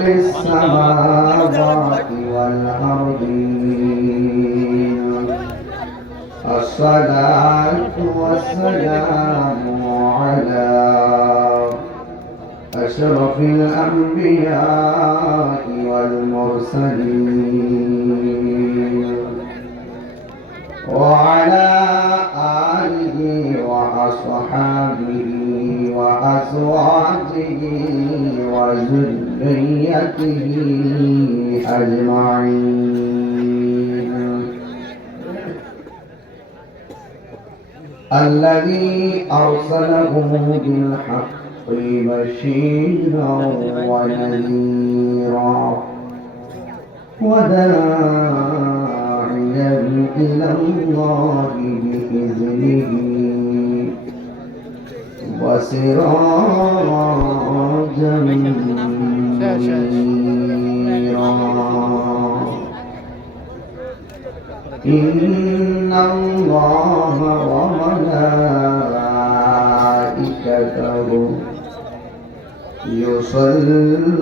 السماوات والأرضين الصلاة والسلام على أشرف الأنبياء والمرسلين وعلى آله وأصحابه وأزواجه وذريته أجمعين الذي أرسله بالحق بشيرا ونذيرا وداعيا إلى الله بإذنه وسراجا منيرا إن الله وملائكته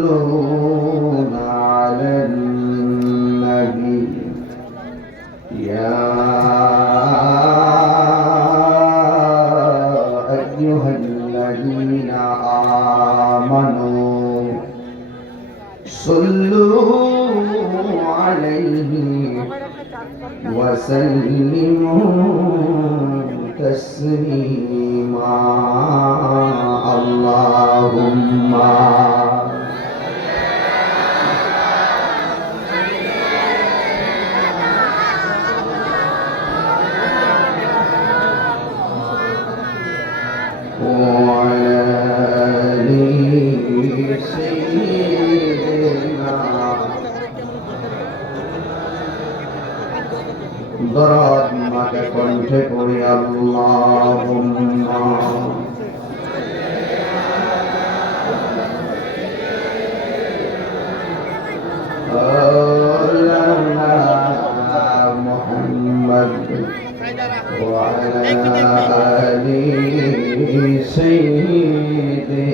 يصلون على النبي يا أيها الذين آمنوا صلوا عليه وسلموا تسليما اللهم وعلى آل سيدنا ضرب মাকে কণ্ঠে পড়ি আল্লাহুম্মা আলা মুহাম্মদ ওয়া আলা আলি সাইয়্যিদিনা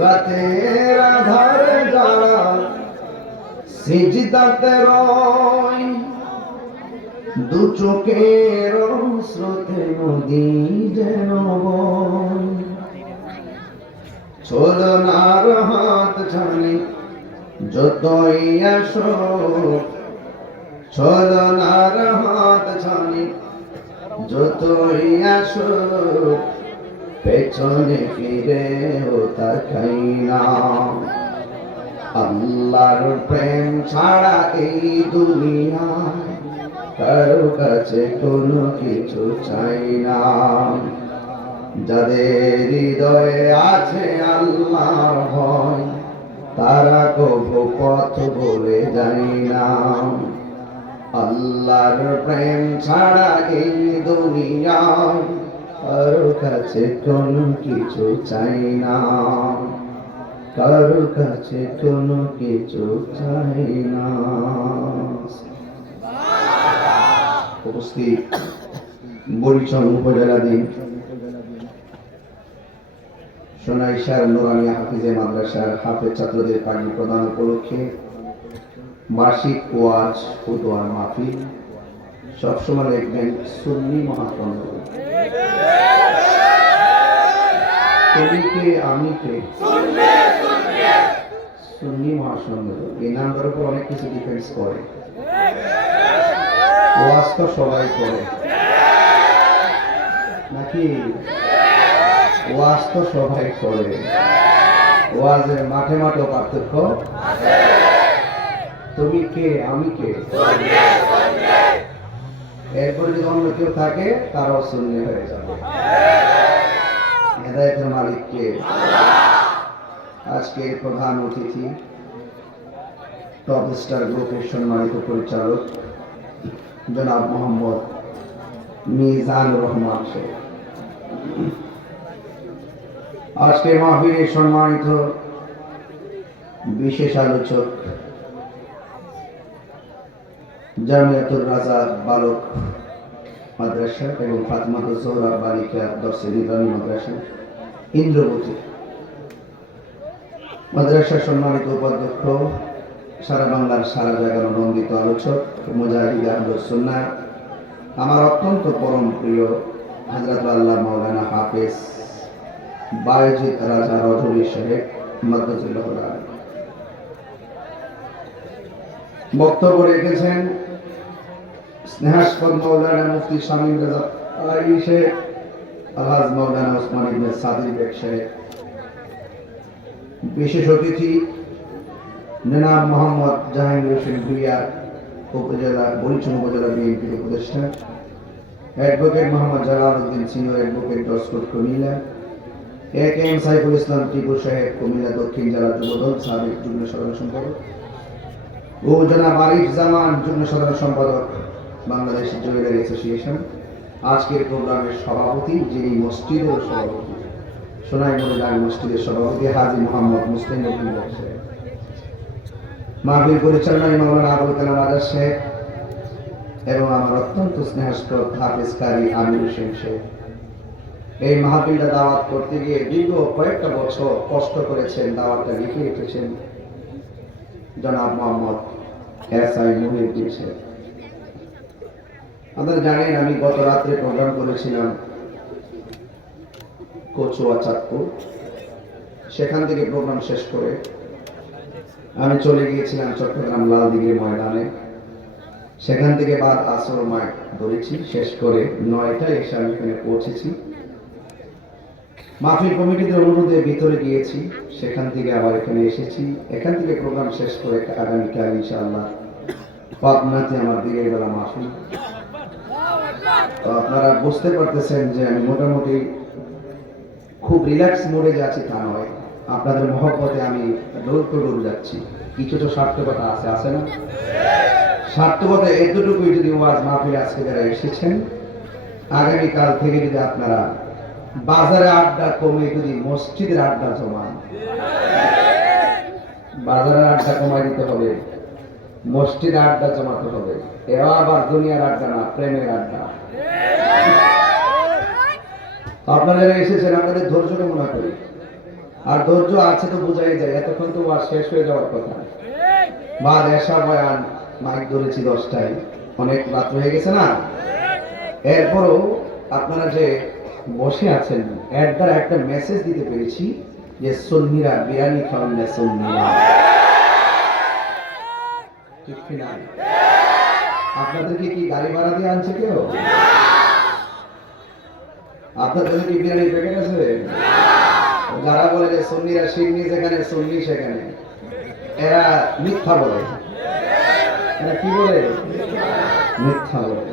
রাতের আধার যারা সিজদাতে রয় দু চোখের স্রোতে নদী যেন বয় ছলনার হাত ছানি যতই আসো ছলনার হাত ছানি যতই আসো পেছনে ফিরেও তাকাই না আল্লাহর প্রেম ছাড়া এই দুনিয়ায় কারো কাছে কোনো কিছু চাই না যাদের হৃদয়ে আছে আল্লাহর ভয় তারা কবু পথ ভুলে যায় না আল্লাহর প্রেম ছাড়া এই দুনিয়ায় কারো কাছে কোনো কিছু চাই না কারো কাছে কোনো কিছু চাই না উপস্থিত বরিশাল উপজেলাধীন সোনাইশার নুরানি হাফিজে মাদ্রাসার হাফেজ ছাত্রদের পানি প্রদান উপলক্ষে মাসিক ওয়াজ ও দোয়ার মাহফিল সবসময় দেখবেন সুন্নি মহাসংঘ আমি কে সুন্নি মহাসংঘ এই নামটার উপর অনেক কিছু ডিফেন্স করে ওয়াজ তো সবাই করে নাকি ওয়াজ তো সবাই করে ওয়াজের মাঠে মাঠে পার্থক্য তুমি কে আমি কে এরপরে যদি অন্য কেউ থাকে তারাও সুন্নি হয়ে যাবে হেদায়েতের মালিক কে আজকে প্রধান অতিথি টপ স্টার গ্রুপের সম্মানিত পরিচালক জনাব মোহাম্মদ মিজানুর রহমান শেখ আজকে মাহফিলের সম্মানিত বিশেষ আলোচক জামিয়াতুর রাজা বালক মাদ্রাসা এবং ফাতিমাতুজ জোহরা বালিকা দর্শে নিবারণী মাদ্রাসা ইন্দ্রবতী মাদ্রাসার সম্মানিত উপাধ্যক্ষ, সারা বাংলার সারা জায়গার নন্দিত আলোচক মুজাহিদ আহমদ সুন্নাহ, আমার অত্যন্ত পরম প্রিয় হযরত আল্লাহ মাওলানা হাফেজ বায়েজিদ রাজা রজনী সাহেব মাদ্রাজুল্লাহ আলাইহি বক্তব্য রেখেছেন স্নেহাস্পদ মাওলানা মুফতি শামীম রাজা আলাইহি শেখ, আলহাজ মাওলানা ওসমান ইবনে সাদিক বেগ সাহেব, বিশেষ অতিথি জনাব মোহাম্মদ জাহাঙ্গীর হোসেন ভুইয়া, উপজেলা বরিশাল উপজেলা বিএনপির উপদেষ্টা, advocate Mohammad Jalaluddin senior advocate ডসকোট কুমিল্লা, একেএম সাইফুল ইসলাম টিপু সাহেব কুমিল্লা দক্ষিণ জেলা যুবদল সাবেক যুগ্ম সাধারণ সম্পাদক ও জনাব আরিফ জামান যুগ্ম সাধারণ সম্পাদক বাংলাদেশ জুয়েলারি অ্যাসোসিয়েশন, আজকের প্রোগ্রামের সভাপতি যিনি মসজিদের সভাপতি সোনাইমুড়ি জামে মসজিদের সভাপতি হাজী মোহাম্মদ মুসলিম উদ্দিন সাহেব, মাহফিল পরিচালনায় মাওলানা আবুল কালাম আজাদ শেখ এবং আমার অত্যন্ত স্নেহাস্পদ হাফেজ কারি আমির হোসেন শেখ। এই মাহফিলটা দাওয়াত করতে গিয়ে দীর্ঘ কয়েকটা বছর কষ্ট করেছেন, দাওয়াতটা লিখে রেখেছেন জনাব মোহাম্মদ এসআই মুহিউদ্দিন শেখ। আপনারা জানেন আমি গত রাত্রে প্রোগ্রাম করেছিলাম কচুয়া চাঁদপুর, সেখান থেকে প্রোগ্রাম শেষ করে আমি চলে গিয়েছিলাম চট্টগ্রাম লালদিঘির ময়দানে, সেখান থেকে বাদ আসর মাঠ ধরেছি, শেষ করে 9টায় এসে আমি এখানে পৌঁছেছি। মাহফিল কমিটিদের অনুরোধে ভিতরে গিয়েছি, সেখান থেকে আবার এখানে এসেছি। এখান থেকে প্রোগ্রাম শেষ করে আগামীকাল ইনশাআল্লাহ পাবনাতে আমার দিনের বেলা মাহফিল। তো আপনারা বুঝতে পারতেছেন যে আমি মোটামুটি খুব রিল্যাক্স মোডে যাচ্ছি তা নয়, আপনাদের মহব্বতে আমি দৌড় তো দৌড় যাচ্ছি। কিছু তো সার্থকতা আছে না? সার্থকতা এতটুকুই, যদি ওয়াজ মাহফিলে আজকে যারা এসেছেন, আগামীকাল থেকে যদি আপনারা বাজারে আড্ডা কমে যদি মসজিদের আড্ডা জমান, বাজারের আড্ডা কমাই দিতে হবে, মসজিদে আড্ডা জমাতে হবে। এও আবার দুনিয়ার আড্ডা না, প্রেমের আড্ডা। আপনারা যারা এসেছেন আপনাদের ধৈর্য কামনা করি, আর ধৈর্য আছে তো বোঝাই যায়। এতক্ষণ তো আর শেষ হয়ে যাওয়ার কথা, বা এসা বয়ান মাইক ধরেছি 10টায়, অনেক রাত হয়ে গেছে না? এরপরও আপনারা যে বসে আছেন, এর দ্বারা একটা মেসেজ দিতে পেরেছি যে সুন্নিরা বিরিয়ানি খাওয়ান না, সুন্নিরা ঠিক কিনা? আপনাদেরকে কি গাড়ি ভাড়া দিয়ে আনছে কেউ? আপনাদের কি বিরিয়ানি প্যাকেট আছে? যারা বলে যে সুন্নিরা সিন্নি যেখানে সুন্নি সেখানে, এরা মিথ্যা বলে। এরা কি বলে? মিথ্যা বলে।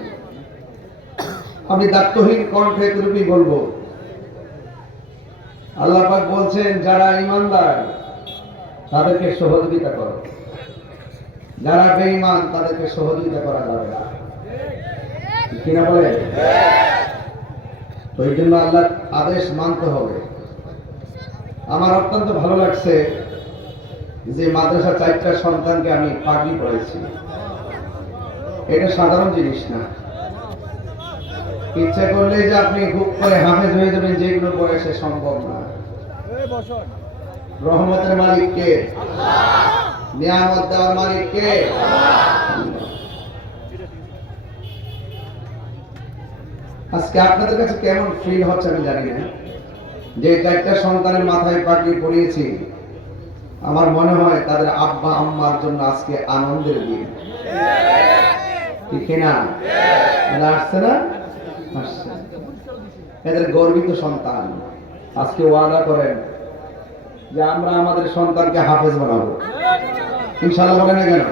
আমি দায়িত্বহীন কণ্ঠে এতটুকুই বলবো, আল্লাহ পাক বলছেন যারা ঈমানদার তাদেরকে সহযোগিতা করো, যারা বেঈমান তাদেরকে সহযোগিতা করা যাবে না, কিনা বলে? তো এই জন্য আল্লাহর আদেশ মানতে হবে। আমার অত্যন্ত ভালো লাগছে যে মাদ্রাসা 4টা সন্তানকে আমি পাগড়ি পড়াইছি। এটা সাধারণ জিনিস না। ইচ্ছা করলে যে আপনি খুব করে হাফেজ হয়ে যাবেন, যেগুলো বয়সে সম্ভব না। রহমতের মালিক কে? নিয়ামত দেওয়ার মালিক কে? আজকে আপনাদের কাছে কেমন ফিল হচ্ছে আমি জানি না, যে 4টা সন্তানের মাথায় পাগড়ি পরিয়েছি। আমার মনে হয় তাদের আব্বা আম্মার জন্য আজকে আনন্দের দিন, ঠিক না? আসছে না? আসছে। এদের গর্বিত সন্তান। আজকে ওয়াদা করেন যে আমরা আমাদের সন্তানকে হাফেজ বানাবো, ইনশাআল্লাহ। বলে না কেন?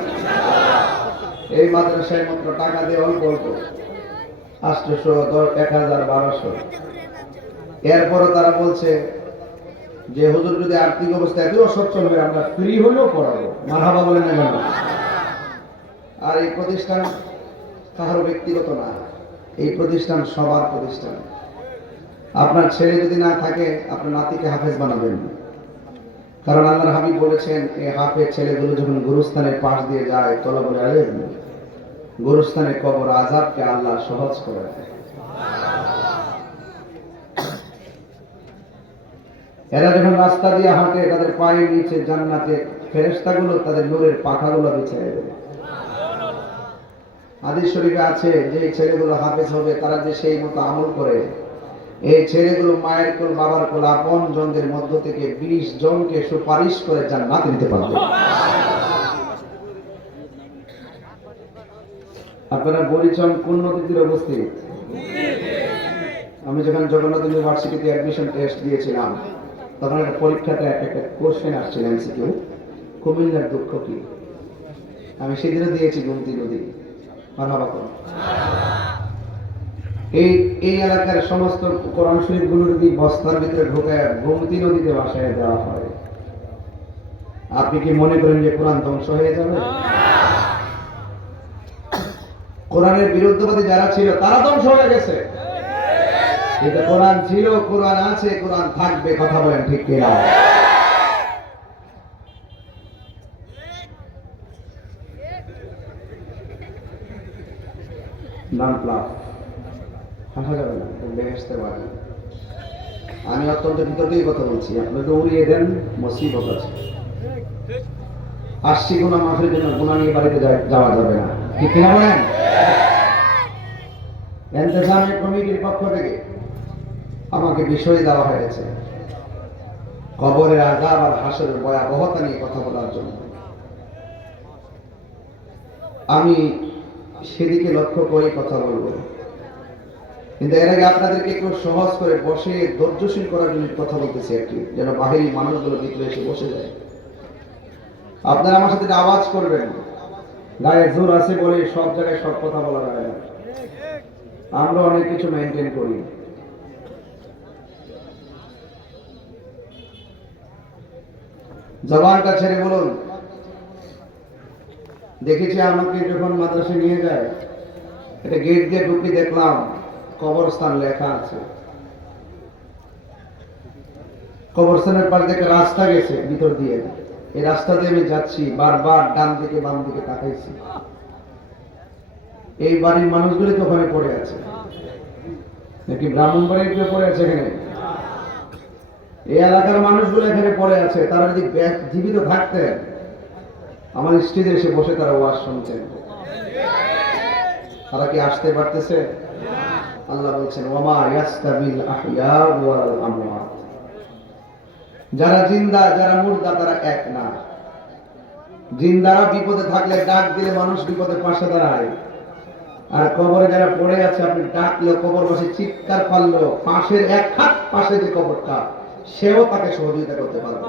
এই মাদ্রাসায় মাত্র টাকা দিয়ে অল্প অল্প 800, 1000, 1200। এরপরও তারা বলছে যে হুজুর যদি আর্থিক অবস্থা এত অসচ্ছল হয় আমরা ফ্রি হলেও পড়াবো। মারহাবা বলে না কেন? আর এই প্রতিষ্ঠান কারো ব্যক্তিগত না, এই প্রতিষ্ঠান সবার প্রতিষ্ঠান। আপনার ছেলে যদি না থাকে আপনার নাতিকে হাফেজ বানাবেন, কারণ আল্লাহর হাবিব বলেছেন এই হাফেজ ছেলেগুলো যখন গুরুস্থানের পাশ দিয়ে যায়, তোলা বলে আলেম, গুরুস্থানের কবর আযাবকে আল্লাহ সহজ করে দেয়। এরা যখন রাস্তা দিয়ে হাঁটে তাদের পায়ের নিচে জান্নাতে ফেরেশতাগুলো তাদের নূরের পাখাগুলো বিছিয়ে দেবে। হাদিস শরীফে আছে যে ছেলেগুলো হাফেজ হবে তারা যে সেই মতো আমল করে, এই ছেলেগুলো মায়ের কোল বাবার কোল আপন জনদের মধ্য থেকে 20 জনকে সুপারিশ করে জান্নাতে নিতে পারবে। আপনারা বরিচন কোন নদীতে অবস্থিত? আমি যখন জগন্নাথ ইউনিভার্সিটিতে অ্যাডমিশন টেস্ট দিয়েছিলাম তখন একটা পরীক্ষাতে একটা কোশ্চেন আসছিল এমসিকিউ, কুমিল্লার দুঃখ কি? আমি সেদিনও দিয়েছি গোমতী নদী। মারহাবা করুন। এই এলাকার সমস্ত কোরআন শরীফগুলো যদি বস্তার ভিতরে ঢোকায় গোমতী নদীতে ভাসায় দেওয়া হয়, আপনি কি মনে করেন যে কোরআন ধ্বংস হয়ে যাবে? কোরআনের বিরুদ্ধবাদী যারা ছিল তারা ধ্বংস হয়ে গেছে, কিন্তু কোরআন ছিল, কোরআন আছে, কোরআন থাকবে। কথা বলেন ঠিক কিনা? নাম প্লাস হাসা যাবে না, বেহেশতে পারি। আমি অত্যন্ত ভিতর থেকে কথা বলছি, আপনাকে উড়িয়ে দেন, মুসিবত আছে। আসছি গুনাহ মাফের জন্য, গুনাহ নিয়ে বাড়িতে যাওয়া যাবে না, ঠিক কিনা বলেন? ইন্তেজামিয়া কমিটির পক্ষ থেকে আমাকে বিষয় দেওয়া হয়েছে কবরের আযাব আর হাসরের ভয়াবহতা নিয়ে কথা বলার জন্য। আমি সেদিকে লক্ষ্য করে কথা বলবো, কিন্তু এর আগে আপনাদেরকে একটু সহজ করে বসে ধৈর্যশীল করার জন্য কথা বলতেছি, একটু যেন বাহিনী মানুষগুলো ভিতরে এসে বসে যায়। আপনারা আমার সাথে আওয়াজ করবেন, গায়ে জোর আছে বলে সব জায়গায় সব কথা বলা যায় না, আমরা অনেক কিছু মেনটেন করি। জবানটা ছেড়ে বলুন। দেখেছি আমাকে যখন মাদ্রাসায় নিয়ে যায়, এটা গেট দিয়ে ঢুকে দেখলাম কবরস্থান লেখা আছে। কবরস্থানের পাশ দিয়ে একটা রাস্তা গেছে ভিতর দিয়ে, এই রাস্তা দিয়ে আমি যাচ্ছি, বারবার ডান দিকে বাম দিকে তাকাইছি। এই বাড়ির মানুষগুলি তো ওখানে পড়ে আছে, নাকি ব্রাহ্মণবাড়ির কেউ পড়ে আছে এখানে? এই এলাকার মানুষগুলো এখানে পড়ে আছে। তারা যদি জীবিত থাকতেন আমার স্টেজে এসে বসে তারা ওয়াজ শুনতেন। তারা কি আসতে পারতেছে? আল্লাহ বলছেন ওয়ামা ইয়াস্তাবিল আহইয়া ওয়াল আমওয়াত, যারা জিন্দা যারা মুর্দা তারা এক না। জিন্দারা বিপদে থাকলে ডাক দিলে মানুষ বিপদে পাশে দাঁড়ায়, আর কবরে যারা পড়ে আছে আপনি ডাকলে কবরবাসী চিৎকার পারলো, পাশের এক হাত পাশে যে কবরটা সেও তাকে সহযোগিতা করতে পারবে।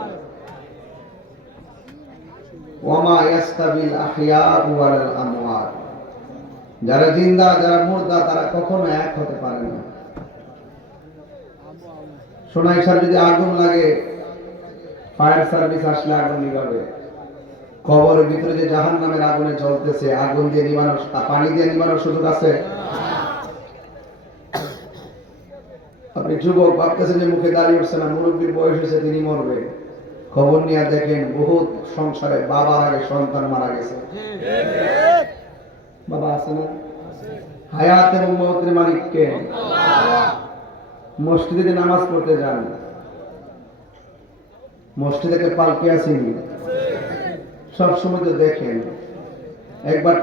ওয়ামা ইয়াস্তাবিল আহইয়া ওয়াল আমওয়াত, যারা জিন্দা যারা মুর্দা তারা কখনো এক হতে পারে না। সোনাইশার যদি আগুন লাগে, ফায়ার সার্ভিস আসলে আগুন নিভাবে। কবরের ভিতরে যে জাহান্নামের আগুনে জ্বলতেছে, আগুন দিয়ে নিভানোর, পানি দিয়ে নিভানোর সুযোগ আছে? আপনি যুবক ভাবতেছেন যে মুখে দাঁড়িয়ে উঠছে না, মুরব্বীর বয়স হয়েছে, তিনি মরবে। খবর নিয়ে দেখেন বহুত সংসারে বাবার আগে সন্তান মারা গেছে। বাবা আছে না? হায়াত এবং মওতের মালিক কে? মসজিদে নামাজ পড়তে যান, মসজিদে পালকি আসেনি, সব সময় তো দেখেন, একবার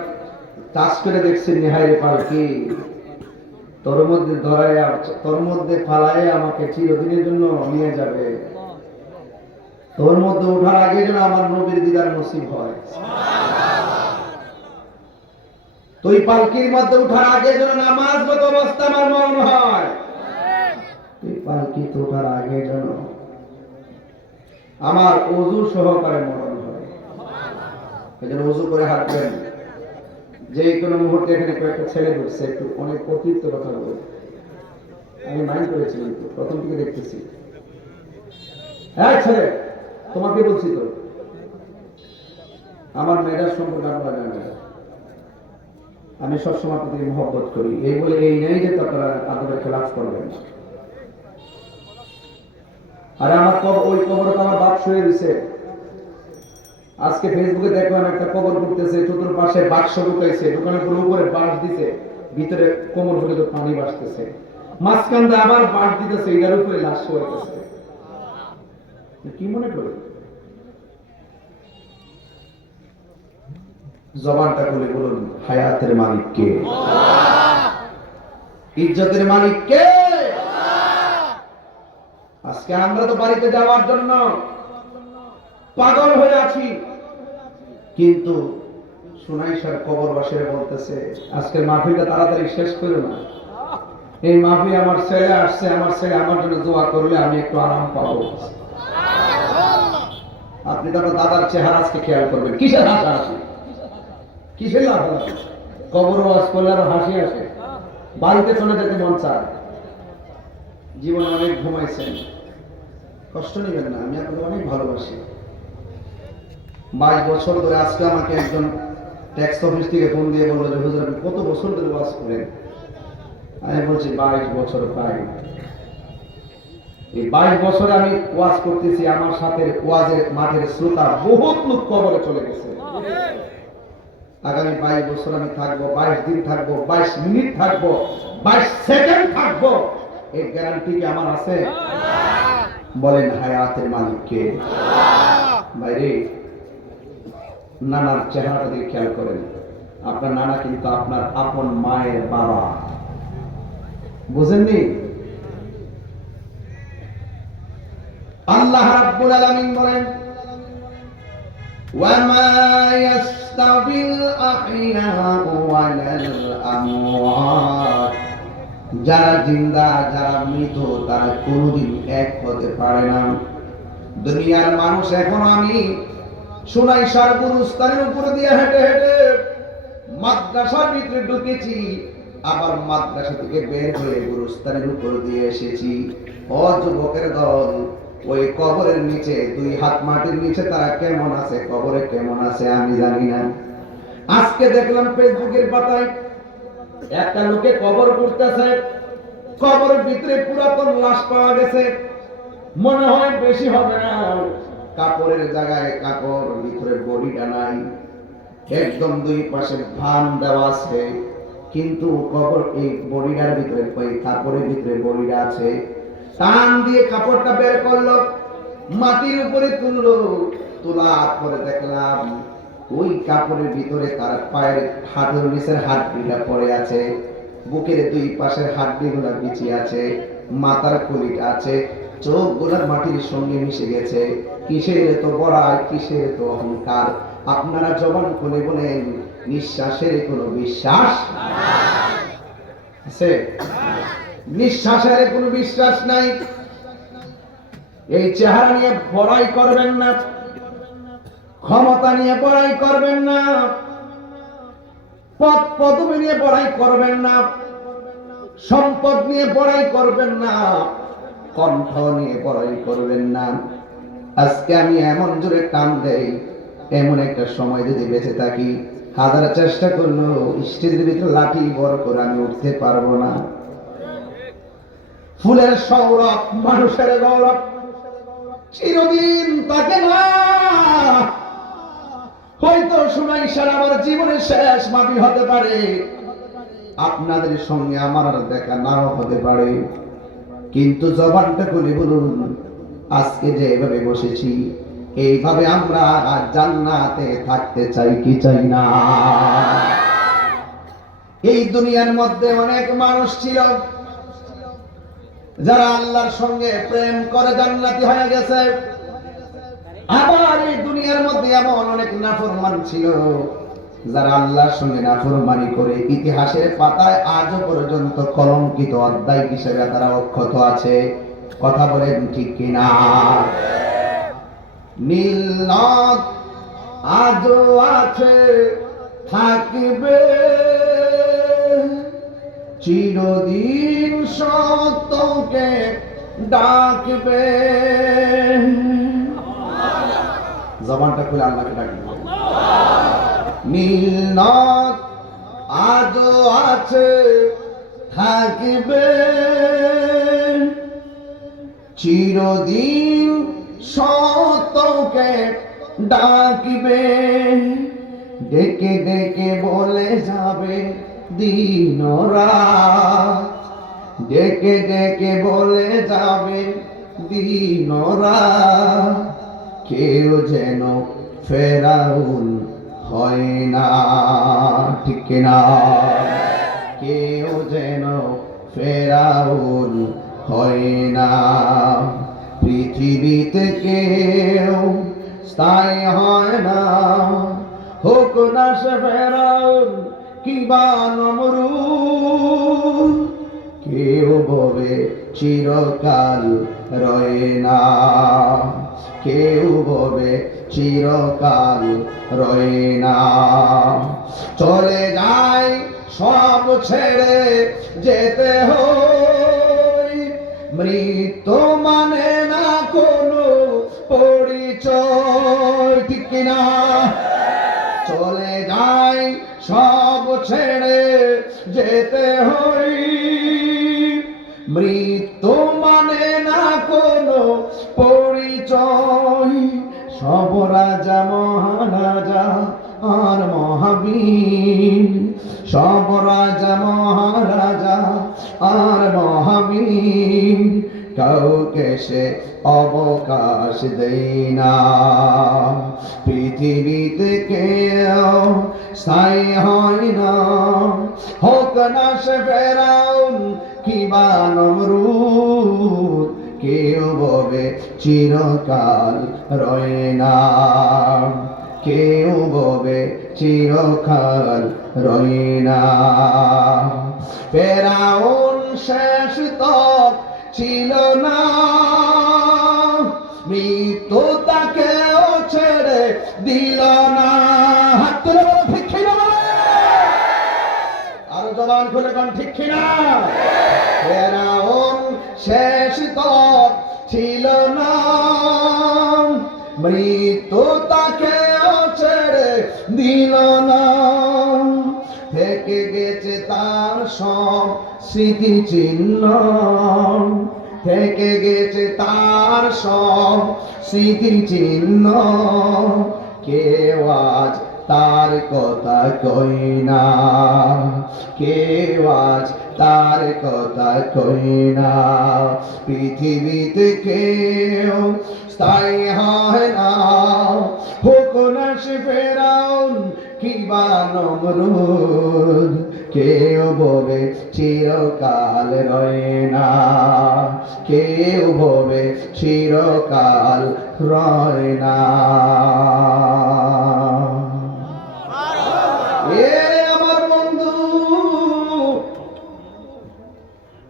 টাচ করে দেখছেন নিহাইরে পালকি, তোর মধ্যে ধরায়, তোর মধ্যে ফালায় আমাকে চিরদিনের জন্য নিয়ে যাবে, তোর মধ্যে ওঠার আগে যেন আমার নবীর দিদার নসিব হয়। তুই পালকির মধ্যে ওঠার আগে যেন নামাজরত অবস্থা আমার মরণ হয়, তুই পালকিতে ওঠার আগে যেন আমার ওযু সহকারে মরণ হয়। এই জন্য ওযু করে হাঁটবেন। যে কোনো মুহূর্তে এখানে কয়েকটা ছেলে ঢুকছে, একটু অনেক অতিরিক্ত কথা বলে, আমি মাইন্ড করেছিলাম তো, প্রথম থেকে দেখতেছি। হ্যাঁ ছেলে, তোমাকে বলছি তো, আমার মেয়েটার সম্পর্কে আপনারা জানেন, আমি সবসময় আপনাদের মহব্বত করি, এই বলে এই নেই যে আপনারা আপনাদের খেলাফ করবেন। আর আমার ওই কবরে তো আমার বাপ শুয়ে দিছে। আজকে ফেসবুকে দেখলাম একটা কবর করতেছে, চতুর্পাশে বাক্স ঢুকাইছে, দোকানের উপরে বাঁশ দিতে, ভিতরে কোমর পর্যন্ত পানি বাসতেছে, মাঝখানটা আবার বাঁশ দিতেছে, এটার উপরে লাশ শুয়ে গেছে। কি মনে করে? জবানটা খুলে বলুন, হায়াতের মালিক কে? ইজ্জতের মালিক কে? আজকে আমরা তো বাড়িতে যাওয়ার জন্য পাগল হয়ে আছি, কিন্তু সুনাইশার কবরবাসীরা বলতেছে আজকের মাহফিলটা তাড়াতাড়ি শেষ করো না। এই মাহফিল আমার ছেলে আসছে, আমার ছেলে আমার জন্য দোয়া করলে আমি একটু আরাম পাবো। আপনি তো আপনার দাদার চেহারা আজকে খেয়াল করবেন, কিসের হাসি আসে, কিসের লাভ? কবর ওয়াজ করলে আরো হাসি আসে, বাড়িতে চলে যেতে মন চায়। জীবনে অনেক ঘুমাইছেন, কষ্ট নেবেন না, আমি আপনাকে অনেক ভালোবাসি। 22 বছর ধরে আজকে আমাকে একজন ট্যাক্স অফিস থেকে ফোন দিয়ে বললো যে হুজুর আপনি কত বছর ধরে ওয়াজ করেন? আমি বলছি 22 বছর প্রায়। এই 22 বছরে আমি ওয়াজ করতেছি, আমার সাথে ওয়াজের মাঠের শ্রোতা বহুত লোক কবরে চলে গেছে। আগামী 22 বছর আমি থাকবো, 22 দিন থাকবো, 22 মিনিট থাকবো, 22 সেকেন্ড থাকবো, এই গ্যারান্টি কি আমার আছে? বলেন হায়াতের মালিক কে? ভাইরে, নানার চেহারাটা দিকে খেয়াল করেন। আপনার নানা কিন্তু আপনার আপন মায়ের বাবা, বুঝেননি? আল্লাহ রাব্বুল আলামিন বলেন ওয়ামা ইয়াস্তাবিল আহইয়াউ ওয়ালাল আমওয়াত, যারা জিন্দা যারা মৃত তারা কোনোদিন এক হতে পারে না। দুনিয়ার মানুষ এখন আমি সুনাইশার গুরুস্থানের উপরে দিয়ে হেঁটে হেঁটে মাদ্রাসার ভিতরে ঢুকেছি, আবার মাদ্রাসা থেকে বের হয়ে গুরুস্থানের উপর দিয়ে এসেছি। ও যুবকের দল, ওই কবরের নিচে 2 হাত মাটির নিচে তারা কেমন আছে, কবরে কেমন আছে আমি জানি না। আজকে দেখলাম ফেসবুকের পাতায় একটা লোকে কবর করতেছে, কবরের ভিতরে পুরাতন লাশ পাওয়া গেছে, মনে হয় বেশি হবে না, কাপড়ের জায়গায় কাপড়, ভিতরে বডিটা নাই, একদম 2 পাশে ভান দেওয়া আছে, কিন্তু কবর এই বডিটার ভিতরে, ওই কাপড়ের ভিতরে বডিটা আছে। টান দিয়ে কাপড়টা বের করলো, মাটির উপরে তুললো, তোলার পরে দেখলাম ওই কাপড়ের ভিতরে তার পায়ের হাঁটুর নিচের হাড্ডিটা পড়ে আছে, বুকের 2 পাশের হাড্ডিগুলো বিছিয়ে আছে, মাথার খুলিটা আছে, চোখগুলো মাটির সঙ্গে মিশে গেছে। কিসের এত বড়াই, কিসের এত অহংকার? আপনারা জবান খুলে বলেন নিঃশ্বাসের কোনো বিশ্বাস আছে? নিঃশ্বাসের কোনো বিশ্বাস নাই। এই চেহারা নিয়ে বড়াই করবেন না, ক্ষমতা নিয়ে বড়াই করবেন না, পদ পদবি নিয়ে বড়াই করবেন না, সম্পদ নিয়ে বড়াই করবেন না, কণ্ঠ নিয়ে বড়াই করবেন না। আজকে আমি এমন জোরে টান দেই, এমন একটা সময় যদি বেঁচে থাকি, হাজার চেষ্টা করলো স্টেজের ভিতরে লাঠি বড় করে আমি উঠতে পারবো না। ফুলের সৌরভ, মানুষের গৌরব চিরদিন থাকে না। হয়তো সুনাইশার আমার জীবনের শেষ মাহফিল হতে পারে, আপনাদের সঙ্গে আমার আর দেখা নাও হতে পারে, কিন্তু জবানটা খুলে বলুন আজকে যে এভাবে বসেছি, এইভাবে আমরা জান্নাতে থাকতে চাই কি চাই না? এই দুনিয়ার মধ্যে অনেক মানুষ ছিল যারা আল্লাহর সঙ্গে প্রেম করে জান্নাতি হয়ে গেছে, আবার এই দুনিয়ার মধ্যে এমন অনেক নাফরমান ছিল যারা আল্লাহর সঙ্গে নাফরমানি করে ইতিহাসের পাতায় আজও পর্যন্ত কলঙ্কিত অধ্যায় হিসেবে তারা অক্ষত আছে। কথা বলেন ঠিক কিনা? নীল নদ আজও আছে, থাকবে চিরদিন, সত্যকে ডাকবে। জবানটা খুলে আল্লাহকে ডাকবে। নীল নদ আজও আছে, থাকবে চিরদিন, সত্যকে ডাকবে। ডেকে ডেকে বলে যাবে দিন রাত, ডেকে ডেকে বলে যাবে উদ্দিনরা, কেউ যেন ফেরাউন হয় না, ঠিক কিনা? কেউ যেন ফেরাউন হয় না। পৃথিবীতে কেউ স্থায়ী হয় না, হোক না সে ফেরাউন কিংবা নমরুদ, কেউ ববে চিরকাল রয় না, কেউ ববে চিরকাল রয় না। চলে যায় সব ছেড়ে যেতে হয়, মৃত্যু মানে না কোনো পরিচয়, ঠিক কিনা? চলে যায় সব ছেড়ে যেতে হয়, মৃত্যু মানে না কোনো পরিচয়। সব রাজা মহারাজা আর মহাবীর, সব রাজা মহারাজা আর মহাবীর, কাউকে সে অবকাশ দেয় না। পৃথিবীতে কেউ স্থায়ী হয় না, হোক না সে ফেরাউন কিংবা নমরুদ, কেউ ববে চিরকাল রয় না, কেউ ববে চিরকাল রয় না। ফেরাউন শেষ তক ছিল না, মৃত্যু তাকেও ছেড়ে দিল না। হাত তুলে বলো ঠিক কিনা? আরো জবান খুলে কোন ঠিক কিনা? ফেরাউন শেষ তক ছিল না, মৃত্যু তাকেও ছেড়ে দিল না। থেকে গেছে তার সব স্মৃতি চিহ্ন, থেকে গেছে তার সব স্মৃতি চিহ্ন, কেউ আজ তার কথা কই না, কেউ আজ তার কথা কই না। পৃথিবীতে কেউ স্থায়ী হয় না, হোক না সে ফেরাউন কিংবা নমরুদ, কেউ বলে চিরকাল রয় না, কেউ বলে চিরকাল রয় না। এ আমার বন্ধু,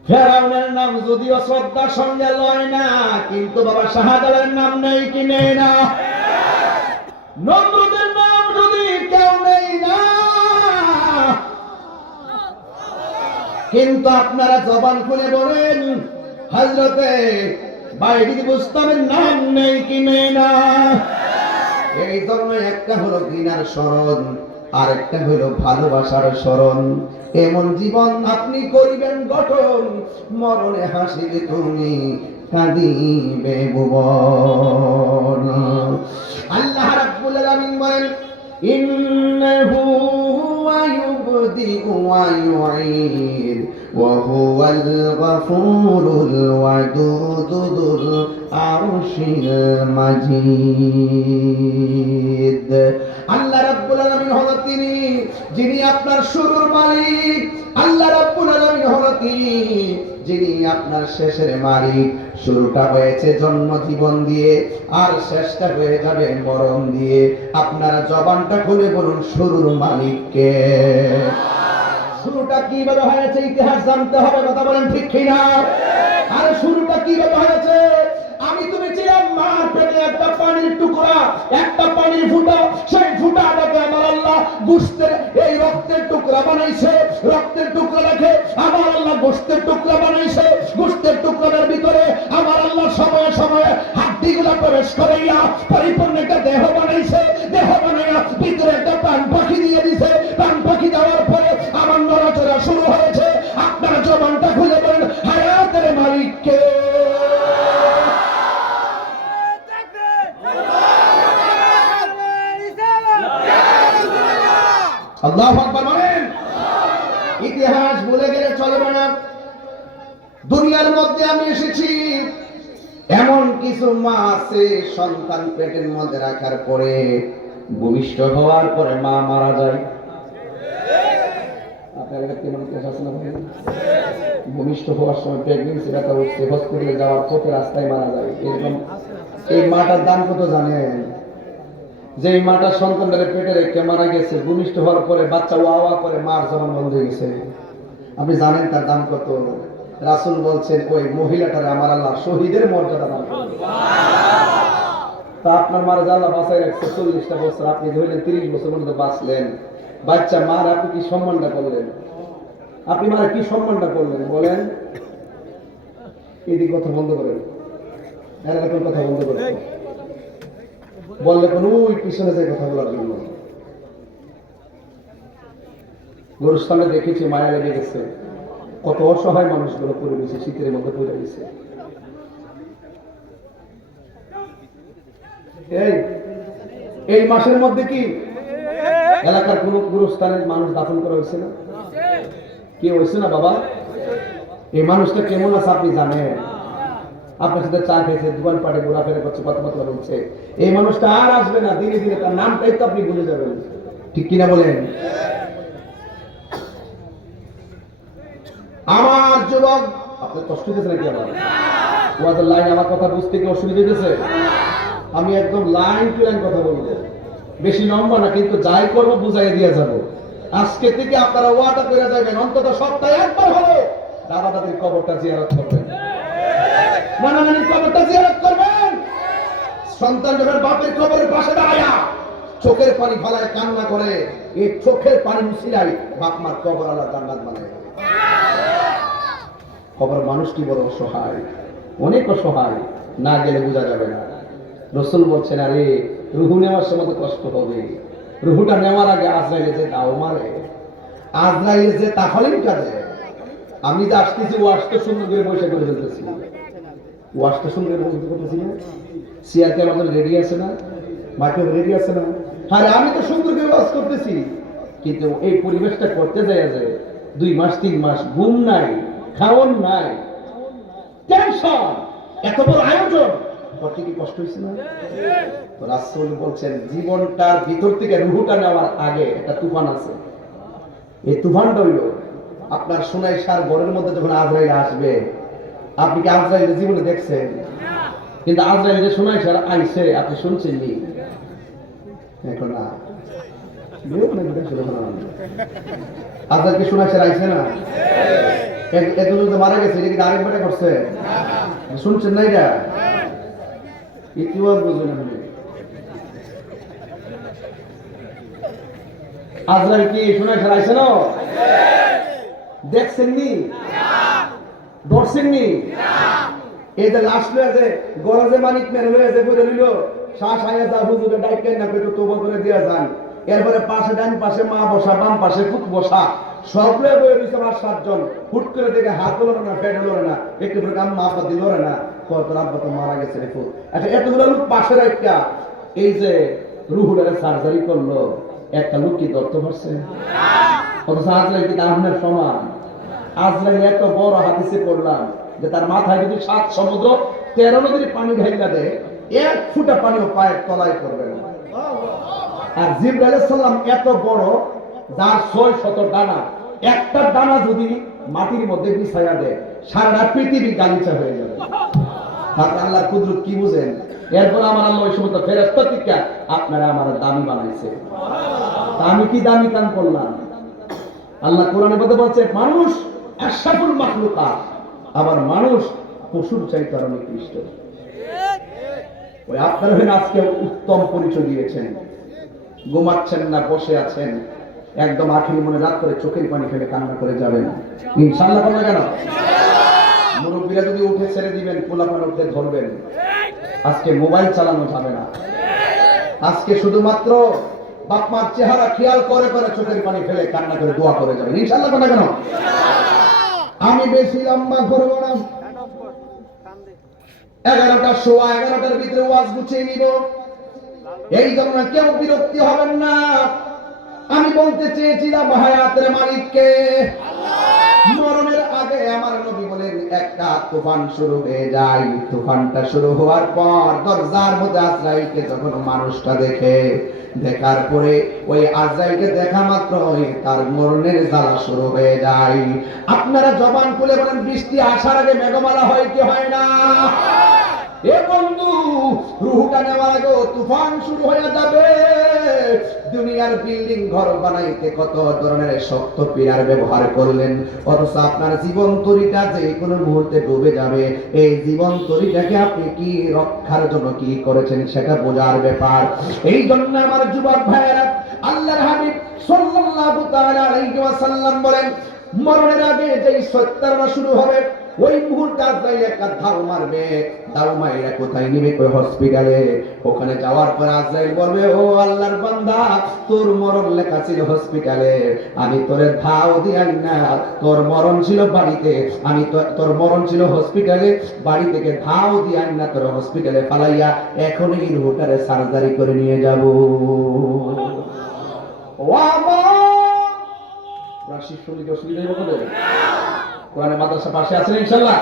ফেরাউনের নাম যদিও শ্রদ্ধার সঙ্গে লয় না, কিন্তু বাবা শাহজালালের নাম নেই কি নেই না? নমরুদের নাম যদি কেউ নেই না, কিন্তু আপনারা জবান খুলে বলেন হযরতে বাইজিদ বুস্তামের নাম নেই কি নেই না? এই জন্য একটা হলো ঘৃণার স্মরণ, আর একটা হলো ভালোবাসার স্মরণ। এমন জীবন আপনি করিবেন গঠন, মরণে হাসিবে তুমি, কাঁদিবে ভুবন। আল্লাহ রাব্বুল আলামিন বলেন, ইন্নাহু হুয়া ইউবদিউ ওয়া ইউঈদ ওয়া হুয়াল গফুরুল ওয়াদুদুল আরশিল মাজিদ। আল্লাহ রাব্বুল আলামিন হলো তিনি যিনি আপনার শুরুর মালিক, আল্লাহ রাব্বুল আলামিন হলো তিনি যিনি আপনার শেষের মালিক। শুরুটা হয়েছে জন্ম জীবন দিয়ে, আর শেষটা হয়ে যাবে মরণ দিয়ে। আপনারা জবানটা খুলে বলুন শুরুর মালিককে। শুরুটা কিভাবে হয়েছে ইতিহাস জানতে হবে, কথা বলেন ঠিক কিনা? আর শুরুটা কিভাবে হয়েছে? আমি তুমি ছিলাম মার পেটে একটা পানির টুকরা, একটা পানির ফুটা, সেই ফুটাটাকে আমার আল্লাহ গোশতের এই রক্তের টুকরা বানাইছে, রক্তের টুকরা রেখে আমার আল্লাহ গোশতের টুকরা বানাইছে। গোশতের টুকরার ভিতরে আমার আল্লাহ সময়ে সময়ে হাড্ডিগুলা প্রবেশ করাইয়া পরিপূর্ণ একটা দেহ বানাইছে। দেহ বানাইয়া ভিতরে একটা প্রাণ পাখি দিয়ে দিছে। প্রাণ পাখি দেওয়ার পরে আমার নড়াচড়া শুরু হয়েছে। আপনারা জবানটা খুলে বলেন হায়াতের মালিককে। আল্লাহু আকবার বলেন। ইতিহাস ভুলে গেলে চলবে না। দুনিয়ার মধ্যে আমি এসেছি এমন কিছু মা আছে সন্তান পেটের মধ্যে রাখার পরে ভূমিষ্ঠ হওয়ার পরে মা মারা যায়। আপনার কেমন কেস আছে না? ভূমিষ্ঠ হওয়ার সময় প্রেগনেন্সি ব্যথা উঠছে, হসপিটালে যাওয়ার পথে রাস্তায় মারা যায়। এরকম এই মাটার দাম কত জানেন? যে এই মাটার সন্তানটারে পেটে রেখে মারা গেছে, ভূমিষ্ঠ হওয়ার পরে বাচ্চা ওয়া করে মার জবান বন্ধ হয়ে গেছে। আপনি জানেন তার দাম কত? রাসূল বলছেন ওই মহিলাটারে আমার আল্লাহ শহীদের মর্যাদা দান করবে। তা আপনার মারা আল্লাহ বাঁচাই রাখছে 40টা বছর, আপনি ধরলেন 30 বছর মধ্যে বাঁচলেন। বাচ্চা মার আপনি কি সম্মানটা করলেন? আপনি মারা কি সম্মানটা করলেন বলেন? এদিকে কথা বন্ধ করেন, এরকম কথা বন্ধ করেন, বললে কোন ওই পিছনে যে কথা বলার জন্য। গরুস্থানে দেখেছি মায়া লেগে গেছে, কত অসহায় মানুষগুলো পড়ে গেছে, শীতের মধ্যে পড়ে গেছে। এই মাসের মধ্যে কি এলাকার কোন গুরুস্থানের মানুষ দাফন করা হয়েছে না? কি হয়েছে না বাবা? এই মানুষটা কেমন আছে আপনি জানেন? আপনার সাথে চা খেয়েছে, দোকান পাটে ঘোরাফেরা করছে, কথাবার্তা বলছে। এই মানুষটা আর আসবে না, ধীরে ধীরে তার নামটাই তো আপনি ভুলে যাবেন। ঠিক কিনা বলেন? আমার যুবক, আপনার কষ্ট হয়েছে নাকি? আমার ওয়াজের লাইন আমার কথা বুঝতে কি অসুবিধা হয়েছে? আমি একদম লাইন টু লাইন কথা বলবো, বেশি লম্বা না, কিন্তু যাই করবো বুঝাই দিয়ে যাবো। আজকে থেকে আপনারা ওয়াদা করে যাবেন, অন্তত সপ্তাহে একবার হলো দাদা দাদির কবরটা জিয়ারত করবেন, নানা নানির কবরটা জিয়ারত করবেন। সন্তান যখন বাপের কবরের পাশে দাঁড়ায়া চোখের পানি ফলায় কান্না করে, এই চোখের পানি মুছিলাই বাপ মার কবর আল্লাহ জান্নাত বানায়। কবর মানুষটি বড় অসহায়, অনেক অসহায়, না গেলে বোঝা যাবে না। রাসূল বলছেন আরে রুহু নেওয়ার সময় তো কষ্ট হবে, রুহুটা নেওয়ার আগে আজরাইলে যে দাও মারে, আজরাইলে যে তাহলেই কাজে। আমি যে আসতেছি ওয়াশটা সুন্দর করে বসে করে ফেলতেছি, ওয়াশটা সুন্দর করে বসে করতেছি না, সিয়ারকে আমাদের রেডি আছে না, মাকে রেডি আছে না? আরে আমি তো সুন্দর করে ওয়াশ করতেছি, কিন্তু এই পরিবেশটা করতে যায় যে 2 মাস 3 মাস ঘুম নাই, খাওয়ান নাই, টেনশন, এত বড় আয়োজন করতে কি কষ্ট হয়েছে না? রাসূল বলছেন জীবনটার ভিতর থেকে রুহুটা নেওয়ার আগে একটা তুফান আছে। এই তুফানটা হইল আপনার সোনাই সার ঘরের মধ্যে যখন আজরাইল আসবে। আপনি কি আজরাইল জীবনে দেখছেন? কিন্তু আজরাইল যে সোনাই সার আইছে আপনি শুনছেন নি? এখন না, আজরাইল কি সোনাই সার আইছে না? একজন তো মারা গেছে, এটা কি আরেক বেটা করছে? শুনছেন না? এটা ইতিহাস বুঝবেন আপনি। আজরাইল কি সোনাই সার আইছে না? দেখছেন নি? ধরছেন নি? এই যে লাশ লয়ে যে গরজে মানিক মেরে লয়ে যে বলে নিল শ্বাস আয়া যা হুজুরে ডাইকেন না পেটো তওবা করে দিয়া যান। এরপরে পাশে ডান পাশে মা বসা, বাম পাশে পুত বসা, সব লয়ে বয়ে দিছে 5-7 জন। হুট করে দেখে হাত লড়ে না, পেট লড়ে না, একটু করে কাম মা বাদি লড়ে না, কত আব্বা তো মারা গেছে রে। আচ্ছা এতগুলো লোক পাশে রাখা এই যে রুহুটারে সার্জারি করলো, একটা লোক কি ধরতে পারছে? অথচ আজরাইল কি আপনার সমান? আজরাইল এত বড় হাদিসে পড়লাম যে তার মাথায় যদি 7 সমুদ্র 13 নদীর পানি ঢাইলা দেয়, 1 ফুটা পানিও পায়ের তলায় পড়বে না। আর জিবরাইল আলাইহিস সালাম এত বড়, যার 600 ডানা, একটা ডানা যদি মাটির মধ্যে বিছায়া দেয় সারা পৃথিবী গালিচা হয়ে যাবে। তাহলে আল্লাহর কুদরত কি বুঝেন? এরপর আমার আল্লাহ ওই সমস্ত ফেরেশতা থেকে আপনারা আমার দামি বানাইছে। আমি কি দামি কাম করলাম? আল্লাহ কোরআনে বলছে মানুষ আশরাফুল মাখলুকাত, আবার মানুষ পশুর চাইতে আরো নিকৃষ্ট। ওই আপনারা আজকে উত্তম পরিচয় দিয়েছেন, ঘুমাচ্ছেন না, বসে আছেন, একদম আখির মনে রাত করে চোখের পানি ফেলে কান্না করে যাবেন ইনশাআল্লাহ। বলবে কেন? মুরব্বীরা যদি উঠে ছেড়ে দিবেন, পোলাপান উঠে ধরবেন। আজকে মোবাইল চালানো যাবে না, আজকে শুধুমাত্র বাপ মার চেহারা খেয়াল করে করে চোখের পানি ফেলে কান্না করে দোয়া করে যাবেন ইনশাআল্লাহ। বলবে কেন? আমি বেশি লম্বা করব না, 11টা সোয়া 11টার ভিতরে ওয়াজ গুছিয়ে নিব, এই জন্য কেউ বিরক্তি হবেন না। আমি বলতে চেয়েছিলাম হায়াতের মালিককে, মরণের আগে আমার নবী বলেন একটা তুফান শুরু হয়ে যায়। তুফানটা শুরু হওয়ার পর দরজার মধ্যে আজরাইলকে যখন মানুষটা দেখে, দেখার পরে ওই আজরাইলকে দেখা মাত্রই তার মরণের জ্বালা শুরু হয়ে যায়। আপনারা জবান খুলে বলেন, বৃষ্টি আসার আগে মেঘমালা হয় কি হয় না? এ বন্ধু, রুহটা নেওয়ার আগে তুফান শুরু হয়ে যাবে। দুনিয়ার বিল্ডিং ঘর বানাইতে কত ধরনের শক্ত পিলার ব্যবহার করলেন, অথচ আপনার জীবন তরিটা যে কোনো মুহূর্তে ডুবে যাবে। এই জীবন তরিটাকে আপনি কি রক্ষার জন্য কি করেছেন সেটা বোঝার ব্যাপার। এই জন্য আমার যুবক ভাইয়েরা, আল্লাহর হাবিব সাল্লাল্লাহু তাআলা আলাইহি ওয়াসাল্লাম বলেন, মরণের আগে যেই সত্যারণা শুরু হবে, ওই মুহূর্তে আজরাইল একটা ধাও মারবে। ধাও মাইরা কোথায় নিবে? ওই হসপিটালে। ওখানে যাওয়ার পর আজরাইল বলবে, ও আল্লাহর বান্দা, তোর মরণ লেখা ছিল হসপিটালে, আমি তোরে ধাও দিয়াই না, তোর মরণ ছিল বাড়িতে, আমি তোর মরণ ছিল হসপিটালে, বাড়ি থেকে ধাও দিয়াই না, তোর হসপিটালে পালাইয়া এখনই রুহটারে সার্জারি করে নিয়ে যাব। ও আমার রাশি শুনলে অসুবিধা হবে না? কোরআনের মাদ্রাসা পাশে আছেন ইনশাআল্লাহ?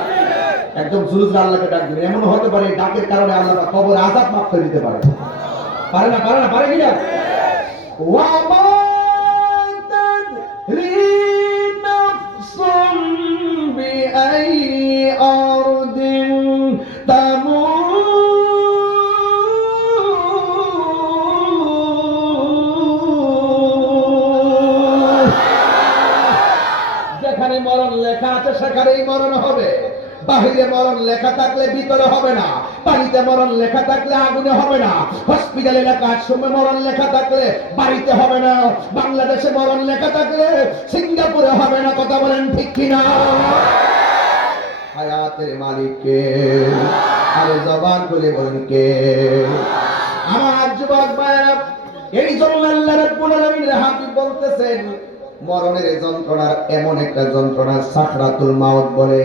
একদম জুলুজরা আল্লাহকে ডাক দিবেন। এমন হতে পারে ডাকের কারণে আল্লাহ কবর আযাব মাফ করে দিতে পারে। পারে না? পারে না? পারে কিনা? ওয়া মা তাদরি নাফসুম বিআই আরদিন যেখানে মরণ লেখা আছে সেখানেই মরণ হবে। বাহিরে মরণ লেখা থাকলে ভিতরে হবে না, বাড়িতে মরণ লেখা থাকলে আগুনে হবে না, হসপিটালে লেখা সময় মরণ লেখা থাকলে বাড়িতে হবে না, বাংলাদেশে মরণ লেখা থাকলে সিঙ্গাপুরে হবে না। কথা বলেন ঠিক কিনা? হায়াতের মালিক কে? আরে জবান খুলে বলেন কে? আমার যুবক ভাইরা, এই জন্য আল্লাহ রাব্বুল আলামিন হাবিব বলতেছেন, মরণের যন্ত্রণার এমন একটা যন্ত্রণা সাকরাতুল মাউত বলে।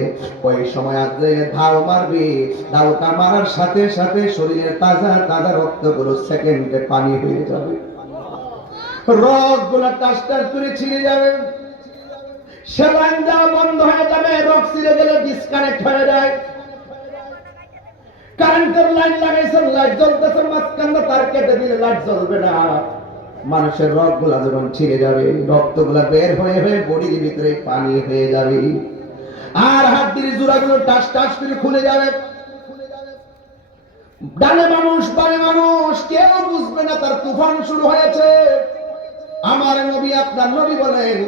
ওই সময় আজরাইল ধাও মারবে, ধাওটা মারার সাথে সাথে শরীরের তাজা তাজা রক্তগুলো সেকেন্ডে পানি হয়ে যাবে, রক্তগুলো টাস টাস করে ছিঁড়ে যাবে, সেলাইন দেওয়া বন্ধ হয়ে যাবে, রক্ত ছিঁড়ে গেলে ডিসকানেক্ট হয়ে যায়। কারেন্টের লাইন লাগাইছেন, লাইট জ্বলতেছে, মাঝখানে তার কেটে দিলে লাইট জ্বলবে না। মানুষের রক্তগুলা যখন ছিঁড়ে যাবে, রক্তগুলা বের হয়ে হয়ে বডির ভিতরে পানি হয়ে যাবে, আর হাড্ডির জোড়াগুলো টাস টাস করে খুলে যাবে। ডানে মানুষ বামে মানুষ, কেউ বুঝবে না তার তুফান শুরু হয়েছে। আমার নবী, আপনার নবী বলেন,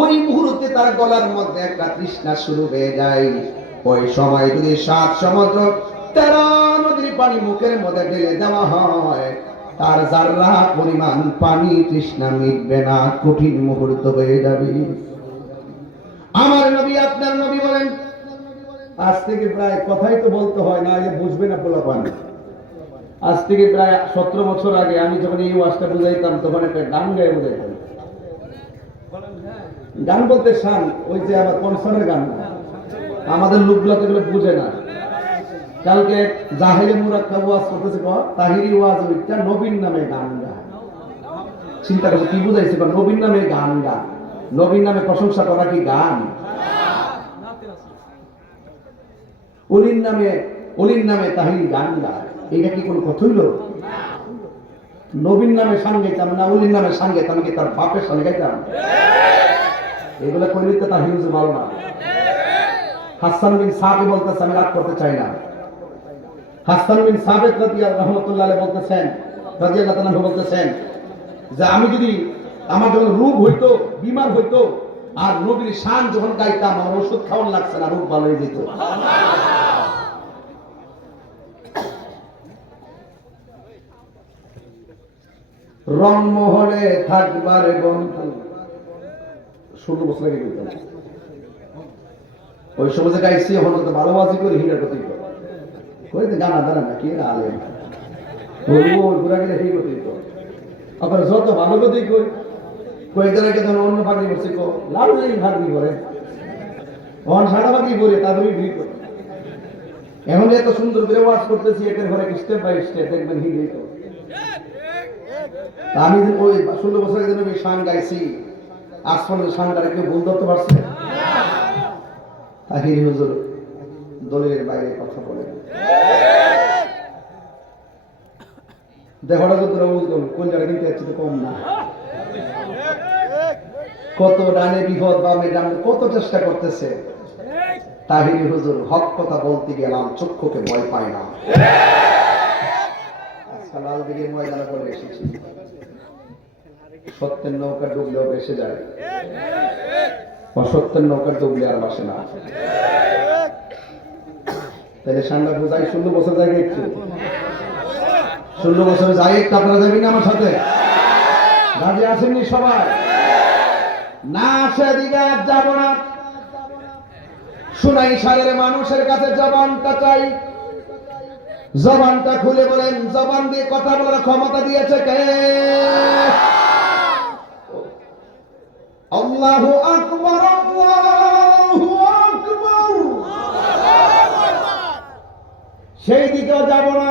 ওই মুহূর্তে তার গলার মধ্যে একটা তৃষ্ণা শুরু হয়ে যায়। ওই সময় যদি 7 সমুদ্র 13 নদীর পানি মুখের মধ্যে ঢেলে দেওয়া হয়, তার যারা পরিমাণ পানি তৃষ্ণা মিটবে না, কঠিন মুহূর্ত হয়ে যাবে। আমার নবী, আপনার নবী বলেন, আজ থেকে প্রায় কথাই তো বলতে হয় না, এ বুঝবে না পোলাপান। আজ থেকে প্রায় 17 বছর আগে আমি যখন এই ওয়াজটা বুঝাইতাম, তখন একটা গান গায়ে বুঝাইতাম। গান বলতে শান, ওই যে আবার কনসার্টের গান, আমাদের লোকগুলো তো এগুলো বুঝে না। কালকে জাহেলে মুরাক্কাব ওয়াজ করতেছে, তাহিরি ওয়াজ, ওইটা নবীর নামে গান গায়। চিন্তা করো কি বুঝাইছে? নবীর নামে গান গা, নবীর নামে প্রশংসা করা কি গান? অলির নামে তাহিরি গান গায়, এইটা কি কোনো কথা হইল? নবীর নামে শান গাইতাম না, অলির নামে শান গাইতাম, কি তার বাপের শান গাইতাম? এগুলো কইলে তো তার হিউজ ভালো না। হাসান বিন সাবিত বলতেছে, আমি রাগ করতে চাই না। হাসান বিন সাবিত রাহমাতুল্লাহ আলাইহি বলতেছেন, রাদিয়াল্লাহু তাআলা বলতেছেন যে আমি যদি, আমার যখন রোগ হইতো, বিমার হইতো, আর নবীর শান যখন গাইতাম, আমার ওষুধ খাওয়ান লাগছে না, রোগ ভালো হয়ে যেত। রংমহলে থাকবারে বন্ধু, 16 বছর আগে গাইতাম। ওই সময় গাইছি, এখন তো ভালোবাসি করে হিরা গতি কইতে গানা দানা না কি আলে বলবো ঘুরা গেলে সেই গতি তো। আবার যত ভালো গতি কই কয়েকদিন আগে তখন অন্য ফাঁকি করছে, লাল লাল ফাঁকি করে, অন সাদা ফাঁকি করে, তারপরে ভিড় করে। এখন এত সুন্দর করে ওয়াজ করতেছি, এটার ঘরে স্টেপ বাই স্টেপ দেখবেন হিরে তো। আমি ওই 16 বছর আগে আমি শান গাইছি, আসমানের শানটারে কেউ ভুল ধরতে পারছে? তাহির হুজুর দলের বাইরে কথা বলেন। দেহটা যতটা বুঝলাম কোন জায়গা কিন্তু এর চেয়ে কম না। কত ডানে বিপদ বামে ডান কত চেষ্টা করতেছে। তাহির হুজুর হক কথা বলতে গেলাম চক্ষুকে ভয় পায় না। আজকাল লাল দিকে ময়দানে করে এসেছি, সত্যের নৌকা ডুবলেও ভেসে যায়, অসত্যের নৌকা ডুবলে আর বাসে না। তাহলে সান্ডা বোঝাই 16 বছর জায়গায় একটু 16 বছর যাই একটু আপনারা যাবেন না আমার সাথে? রাজি আসেননি সবাই? না আসে দিকে আর যাবো না। শোনাই সারের মানুষের কাছে জবানটা চাই। জবানটা খুলে বলেন, জবান দিয়ে কথা বলার ক্ষমতা দিয়েছে কে? আল্লাহু আকবার, আল্লাহু আকবার। সেই দিকেও যাব না,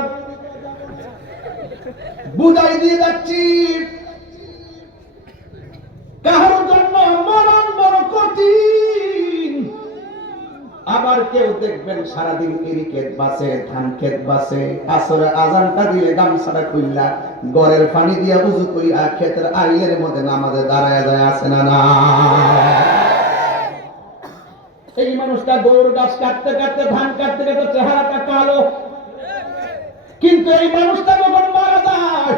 বুঝাই দিয়ে যাচ্ছি কারোর জন্য মরণ বড় কঠিন। আবার কেউ দেখবেন সারাদিন ইরিকেট বাসে, ধান ক্ষেত বাসে, আসরে আজানটা দিলে গামছাটা খুললা গড়ের পানি দিয়া উযু কইরা ক্ষেতের আইলের মধ্যে নামাজে দাঁড়ায় যায়, আছে না না? এই মানুষটা গরুর গাছ কাটতে কাটতে, ধান কাটতে কাটতে চেহারাটা কালো, কিন্তু এই মানুষটা যখন মারা যায়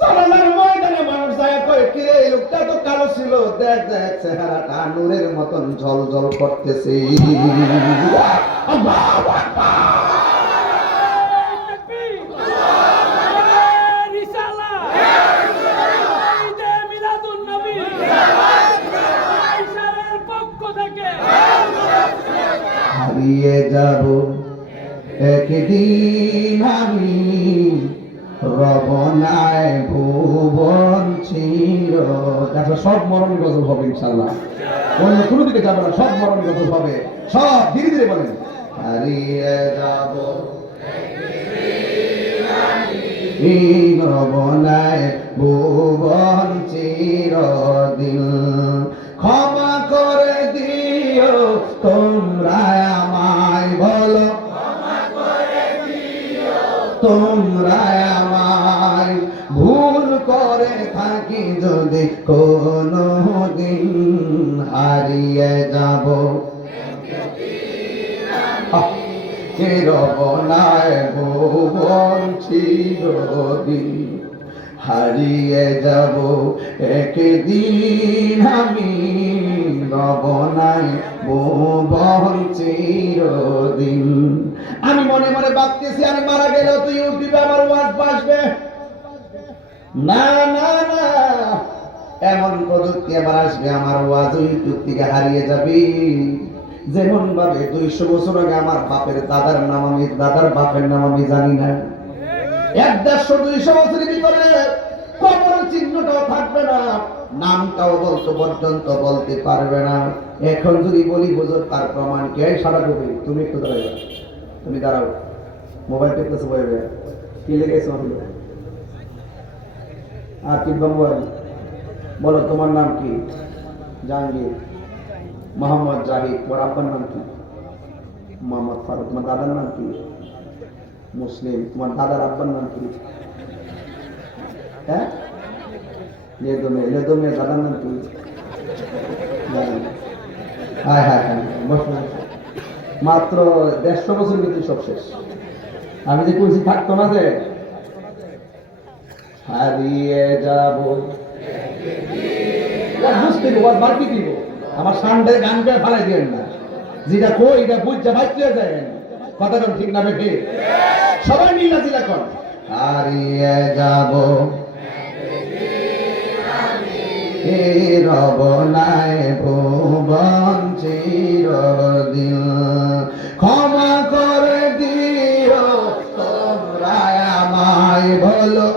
জানালার ময়দানে মানুষ যায় কয়, কিরে এই লোকটা তো কালো ছিল, দেখ দেখ চেহারাটা নূরের মতন ঝলঝল করতেছে। আল্লাহু আকবার। হারিয়ে যাব একদিন আমি রবনায় ভুবন চির। দেখো সব মরণ গজল হবে ইনশাআল্লাহ, অন্য কোনো দিকে যাবো না, সব মরণ গজল হবে, সব ধীরে ধীরে বলেন। হারিয়ে যাব রবনায় ভুবন চিরদিন, ক্ষমা করে দিও তোমরা আমায়, বলো তোমরা আমায়, ভুল করে থাকি যদি কোনো দিন হারিয়ে যাব রবনায় ভুবন চিরদিন, হারিয়ে যাব একদিন আমি রবনায় ভুবন চিরদিন। আমি মনে মনে ভাবতেছি আমি মারা গেলেও তুই ইউটিউবে আমার ওয়াজ বাসবে না, না না, এমন প্রযুক্তি আবার আসবে আমার ওয়াজ ইউটিউব থেকে হারিয়ে যাবে। যেমন ভাবে 200 বছর আগে আমার বাপের দাদার নাম আমি, দাদার বাপের নাম আমি জানি না, 150-200 বছরের ভিতরে কবরের চিহ্নটাও থাকবে না, নামটাও বলতে পর্যন্ত বলতে পারবে না। এখন যদি বলি হুজুর তার প্রমাণ কে? সারা কবি তুমি একটু দাঁড়াও, তুমি দাঁড়াও, মোবাইল টেপতেছে বইবে কি লেগেছে আর কি মোবাইল বলো, তোমার নাম কি? জাহাঙ্গীর, মোহাম্মদ জাহিদ। তোমার আব্বার নাম কি? মোহাম্মদ ফারুক। তোমার দাদার নাম কি? মুসলিম। তোমার দাদার আব্বার নাম কি? হ্যাঁ, লেদমে। লেদমে দাদার নাম কি? হ্যাঁ হ্যাঁ হ্যাঁ, মাত্র 150 বছর কিন্তু সব শেষ। আমি যে বলছি থাকতো না যে হারিয়ে যাব, বুঝতে বাকি দিব আমার সামনে গান গায়ে ফেলাই দিবেন না, যেটা কই এটা বুঝছে বাঁচতে যায় কথা কোন ঠিক না বেঠে? সবাই মিলে যেটা কর, হারিয়ে যাব রবনায় ভুবন চিরদিন, ক্ষমা করে দিও তোমরা আমায়, বলো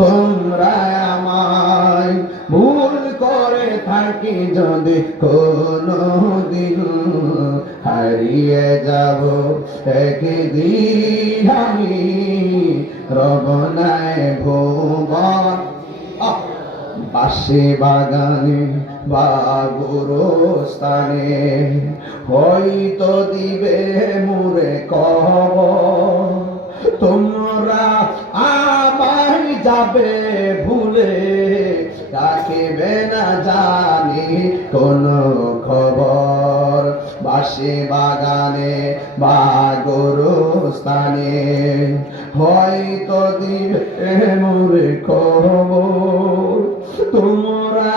তোমরা আমায়, ভুল করে থাকি যদি কোনো দিন হারিয়ে যাব একদিন আমি রবনায় ভুবন। বাঁশি বাগানে বা গোরস্থানে, হয়তো দিবে মুরে কবর, তোমরা আমায় যাবে ভুলে, রাখিবে না জানি কোন খবর। বাসে বাগানে বা গোরস্থানে, হয়তো দিবে মোরে খবর, তোমরা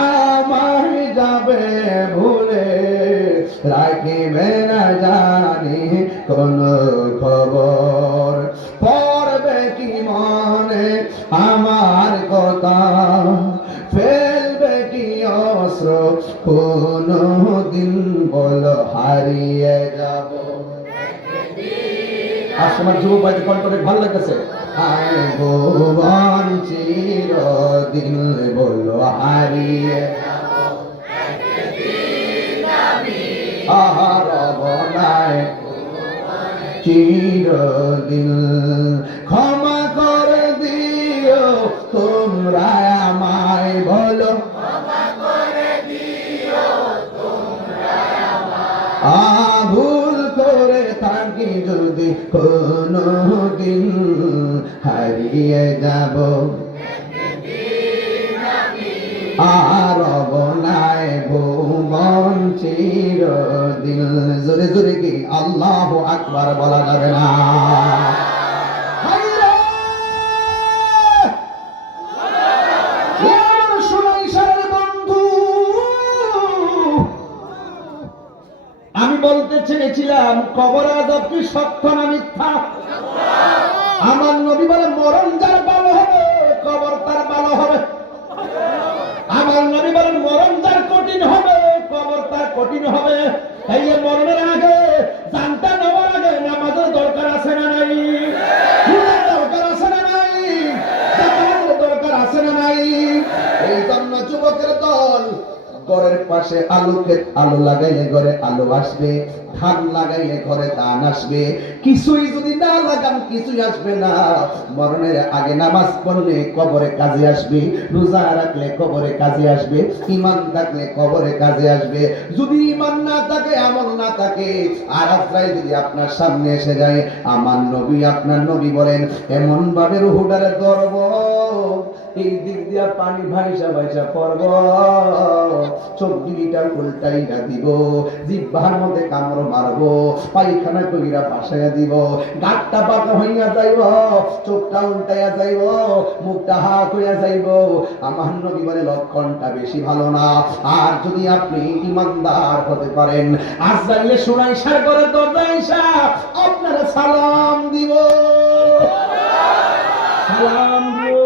আমায় যাবে ভুলে, রাখিবে না জানি কোন খবর। পড়বে কি মনে আমার কথা, ফেলবে কি অস্ত্র কোন দিন, বলো হারিয়ে যাব। আজ আমার যুবক ভাই কণ্ঠে ভালো লাগতেছে। আয় ভুবন চিরদিন, বলো হারিয়ে আর বনায় চিরদিন। ক্ষমা করে দিও তোমরা আমায়, বলো ভুল করে থাকি যদি কোনো দিন, হারিয়ে যাব আর বনায় ভুবন চিরদিন। জোরে জোরে কি আল্লাহু আকবার বলা যাবে না? আমি বলতে চেয়েছিলাম কবর আযাব কি সত্য না মিথ্যা? আমার নবী বলে মরণ যার ভালো হবে কবর তার ভালো হবে। আমার নবী বলেন মরণ যার কঠিন হবে কবর তার কঠিন হবে। এই যে মরণের আগে জানটা নেওয়ার আগে নামাজের দরকার আছে না নাই? দরকার আছে না নাই? জাকাতের দরকার আছে না নাই? এই জন্য যুবকের দল ঘরের পাশে আলু লাগাইলে ঘরে আলু আসবে, ধান লাগাইলে ঘরে ধান আসবে। কিছুই যদি না লাগান কিছুই আসবে না। মরণের আগে নামাজ পড়লে কবরে কাজে আসবে, রোজা রাখলে কবরে কাজে আসবে, ঈমান থাকলে কবরে কাজে আসবে। যদি ঈমান না থাকে, আমল না থাকে, আর আজরাইল যদি আপনার সামনে এসে যায়, আমার নবী আপনার নবী বলেন এমন ভাবে রুহুটারে ধরব, এই দিক দিয়া পানি ভাইসা ভাইসা পড়ব, চোখ দুইটা উল্টাইয়া দিব, জিহ্বার মধ্যে কামড় মারব, পায়খানা কইরা ভাসাইয়া দিব, গাঁটটা পাকা হইয়া যাইব, চোখটা উল্টাইয়া যাইব, মুখটা হা হইয়া যাইব। আমার নবী বলে লক্ষণটা বেশি ভালো না। আর যদি আপনি ইমানদার হতে পারেন, আজরাইলে সুরাইশার করে দরজায় আইসা আপনারা সালাম দিব, সালাম দিব।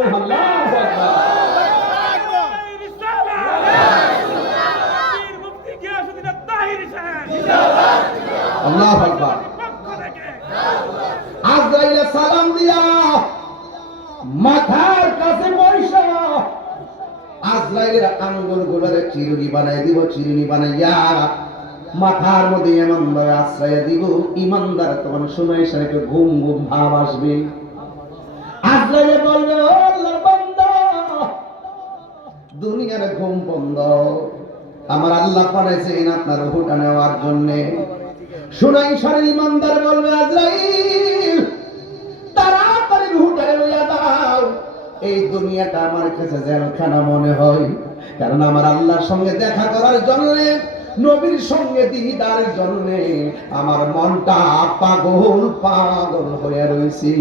আল্লাহু আকবার। আল্লাহু আকবার। আজরাইলে সালাম দিয়া মাথার কাছে বসা আজরাইলের আঙ্গুল গুলোরে চিরুনি বানাই দিব, চিরুনি বানাইয়া মাথার মধ্যে এমন ভাবে আশ্রয় দিব, ইমানদার তখন শুনাই সাথে ঘুম ঘুম ভাব আসবে। আজরাইলে বলবে ও আল্লাহর বান্দা, দুনিয়ার ঘুম বন্ধ, আমার আল্লাহ পাঠাইছেন আপনার রূহটা নেওয়ার জন্য। শুনাই সারে ইমানদার বলবে আজরাইল তাড়াতাড়ি রূহটা লইয়া দাও, এই দুনিয়াটা আমার কাছে জেলখানা মনে হয়। কারণ আমার আল্লাহর সঙ্গে দেখা করার জন্য, নবীর সঙ্গে দিদারের জন্য আমার মনটা পাগল পাগল হয়ে রয়েছে।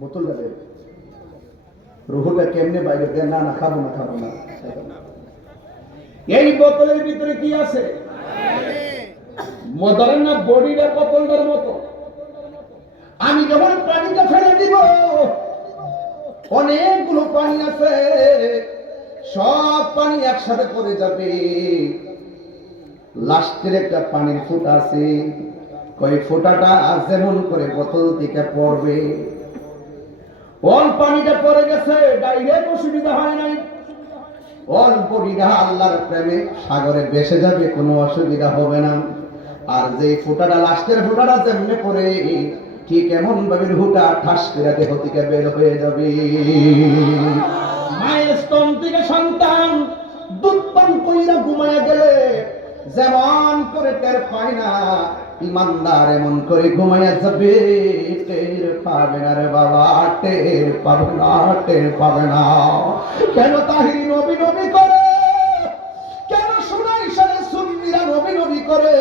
বোতল দেবে, রুহুটা কেমনে বাইরে দেয়? না না খাবো না, খাবো না। এই বোতলের ভিতরে কি আছে? ধরেন না বডিটা বোতলটার মতো। আমি যখন পানিটা ফেলে দিব, অনেকগুলো পানি আছে, সব পানি একসাথে পড়ে যাবে। লাস্টের একটা পানির ফোঁটা আছে, কই ফোঁটাটা যেমন করে বোতল থেকে পড়বে, অল্প পানিটা পড়ে গেছে, ডাইরেক্ট অসুবিধা হয় নাই। অল্প বিঘা আল্লাহর প্রেমে সাগরে ভেসে যাবে, কোনো অসুবিধা হবে না। আর যে ফোঁটাটা লাস্টের ফোঁটাটা যেমনে পড়ে, ঠিক এমন ভাবে রুহুটা ঠাস করে দেহ থেকে বের হয়ে যাবে। মায়ের দুধ পান কইরা ঘুমায়া গেলে যেমন করে টের পায় না, ইমানদার এমন করে ঘুমায়া যাবে, টের পাবে না রে বাবা, টের পাবে না, টের পাবে না। কেন তাহিরি নবী নবী করে? কেন শোনাই সারে সুন্নিরা নবী নবী করে?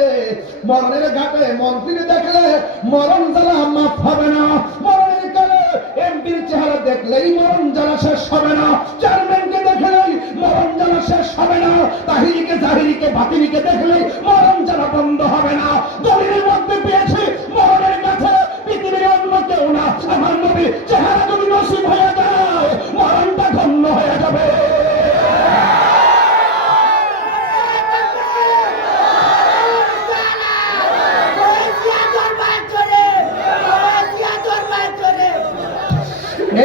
মরণের ঘাটে মন্ত্রী দেখলে মরণ জ্বালা মাফ হবে না, মরণের কালে এমপির চেহারা দেখলেই মরণ জ্বালা শেষ হবে না, চেয়ারম্যানকে দেখলেই মরণ জ্বালা শেষ হবে না, তাহিরিকে জাহিরিকে বাতিনিকে দেখলেই মরণ জ্বালা বন্ধ হবে না। দলিলের মধ্যে পেয়েছি মরণের কাছে পৃথিবীর অন্য কেউ না, আমার নবী চেহারা যদি নসিব হয়ে যায় মরণটা ধন্য হয়ে যাবে।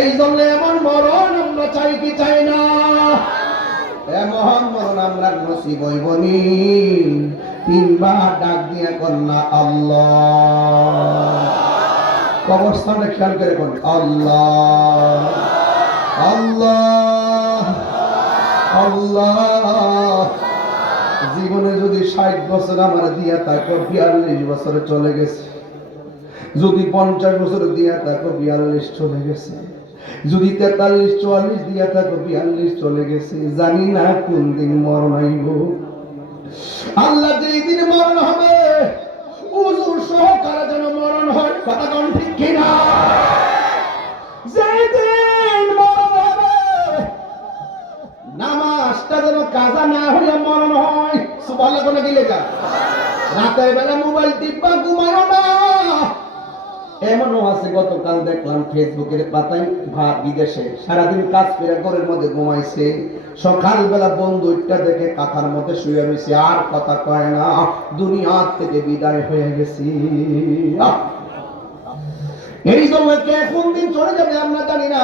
এই জন্য এমন মরণ আমরা চাই কি চাই না? এমন মরণ আমরা নসিব হইবনি। তিনবার ডাক দিয়ে কন্যা আল্লাহ। কবরস্থানে খেয়াল করে কোন আল্লাহ আল্লাহ আল্লাহ। জীবনে যদি 60 বছর আমার দিয়া থাকো, 42 বছরে চলে গেছে। যদি 50 বছর দিয়া থাকো, 42 চলে গেছে। যদি 43 44 দিয়া থাকো, 42 চলে গেছে। জানি না কোন দিন মরণ হইব। আল্লাহ যেই দিন মরণ হবে উজুর সহকারে যেন মরণ হয়, কথা কোন ঠিক কিনা? যেই দিন মরণ হবে নামাজটা যেন কাজা না হইয়া মরণ হয়। সুবহানাল্লাহ কোন গিলে যা। রাতের বেলা মোবাইল টিপা ঘুমায় না। এমনও আছে, গতকাল দেখলাম ফেসবুকের পাতায় বিদেশে সারাদিন কাজ করে ঘরের মধ্যে ঘুমাইছে, সকালবেলা বন্ধুটা দেখে কাঁথার মধ্যে শুয়ে রয়েছে, আর কথা কয় না, দুনিয়ার থেকে বিদায় হয়ে গেছি। এই জন্য কে কোন দিন চলে যাবে আমরা জানি না।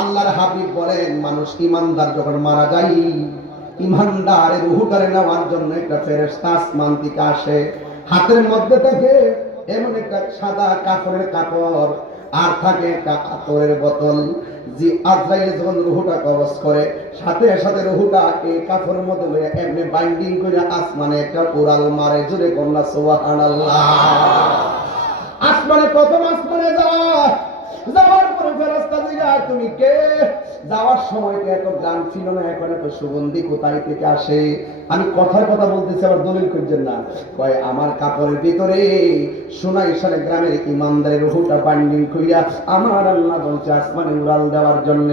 আল্লাহর হাবিব বলেন, মানুষ ইমানদার যখন মারা যায়, ইমানদারের রূহটারে নেওয়ার জন্য একটা ফেরেশতা আসমান থেকে আসে, হাতের মধ্যে থেকে এমন একটা সাদা কাপড়ের কাপড় আর থাকে একটা আতরের বোতল। যে আজরাইল যখন রুহুটা কবজ করে, সাথে সাথে রুহুটা এই কাপড়ের মধ্যে লইয়া এমনি বাইন্ডিং করে আসমানে একটা উড়াল মারে। জোরে কন্যা সুবহানাল্লাহ। আসমানে প্রথম আসমানে যাওয়ার পরে ফেরেশতা জিজ্ঞাসা, তুমি কে? যাওয়ার সময় তো এত গান ছিল না, এখন এত সুগন্ধি কোথায় থেকে আসে? আমি কথার কথা বলতেছি, আবার দলিল খুঁজছেন না। কয় আমার কাপড়ের ভিতরে সোনাই সালে গ্রামের ইমানদারের রুহুটা বাইন্ডিং কইরা আমার আল্লাহ বলছে আসমানে উড়াল দেওয়ার জন্য।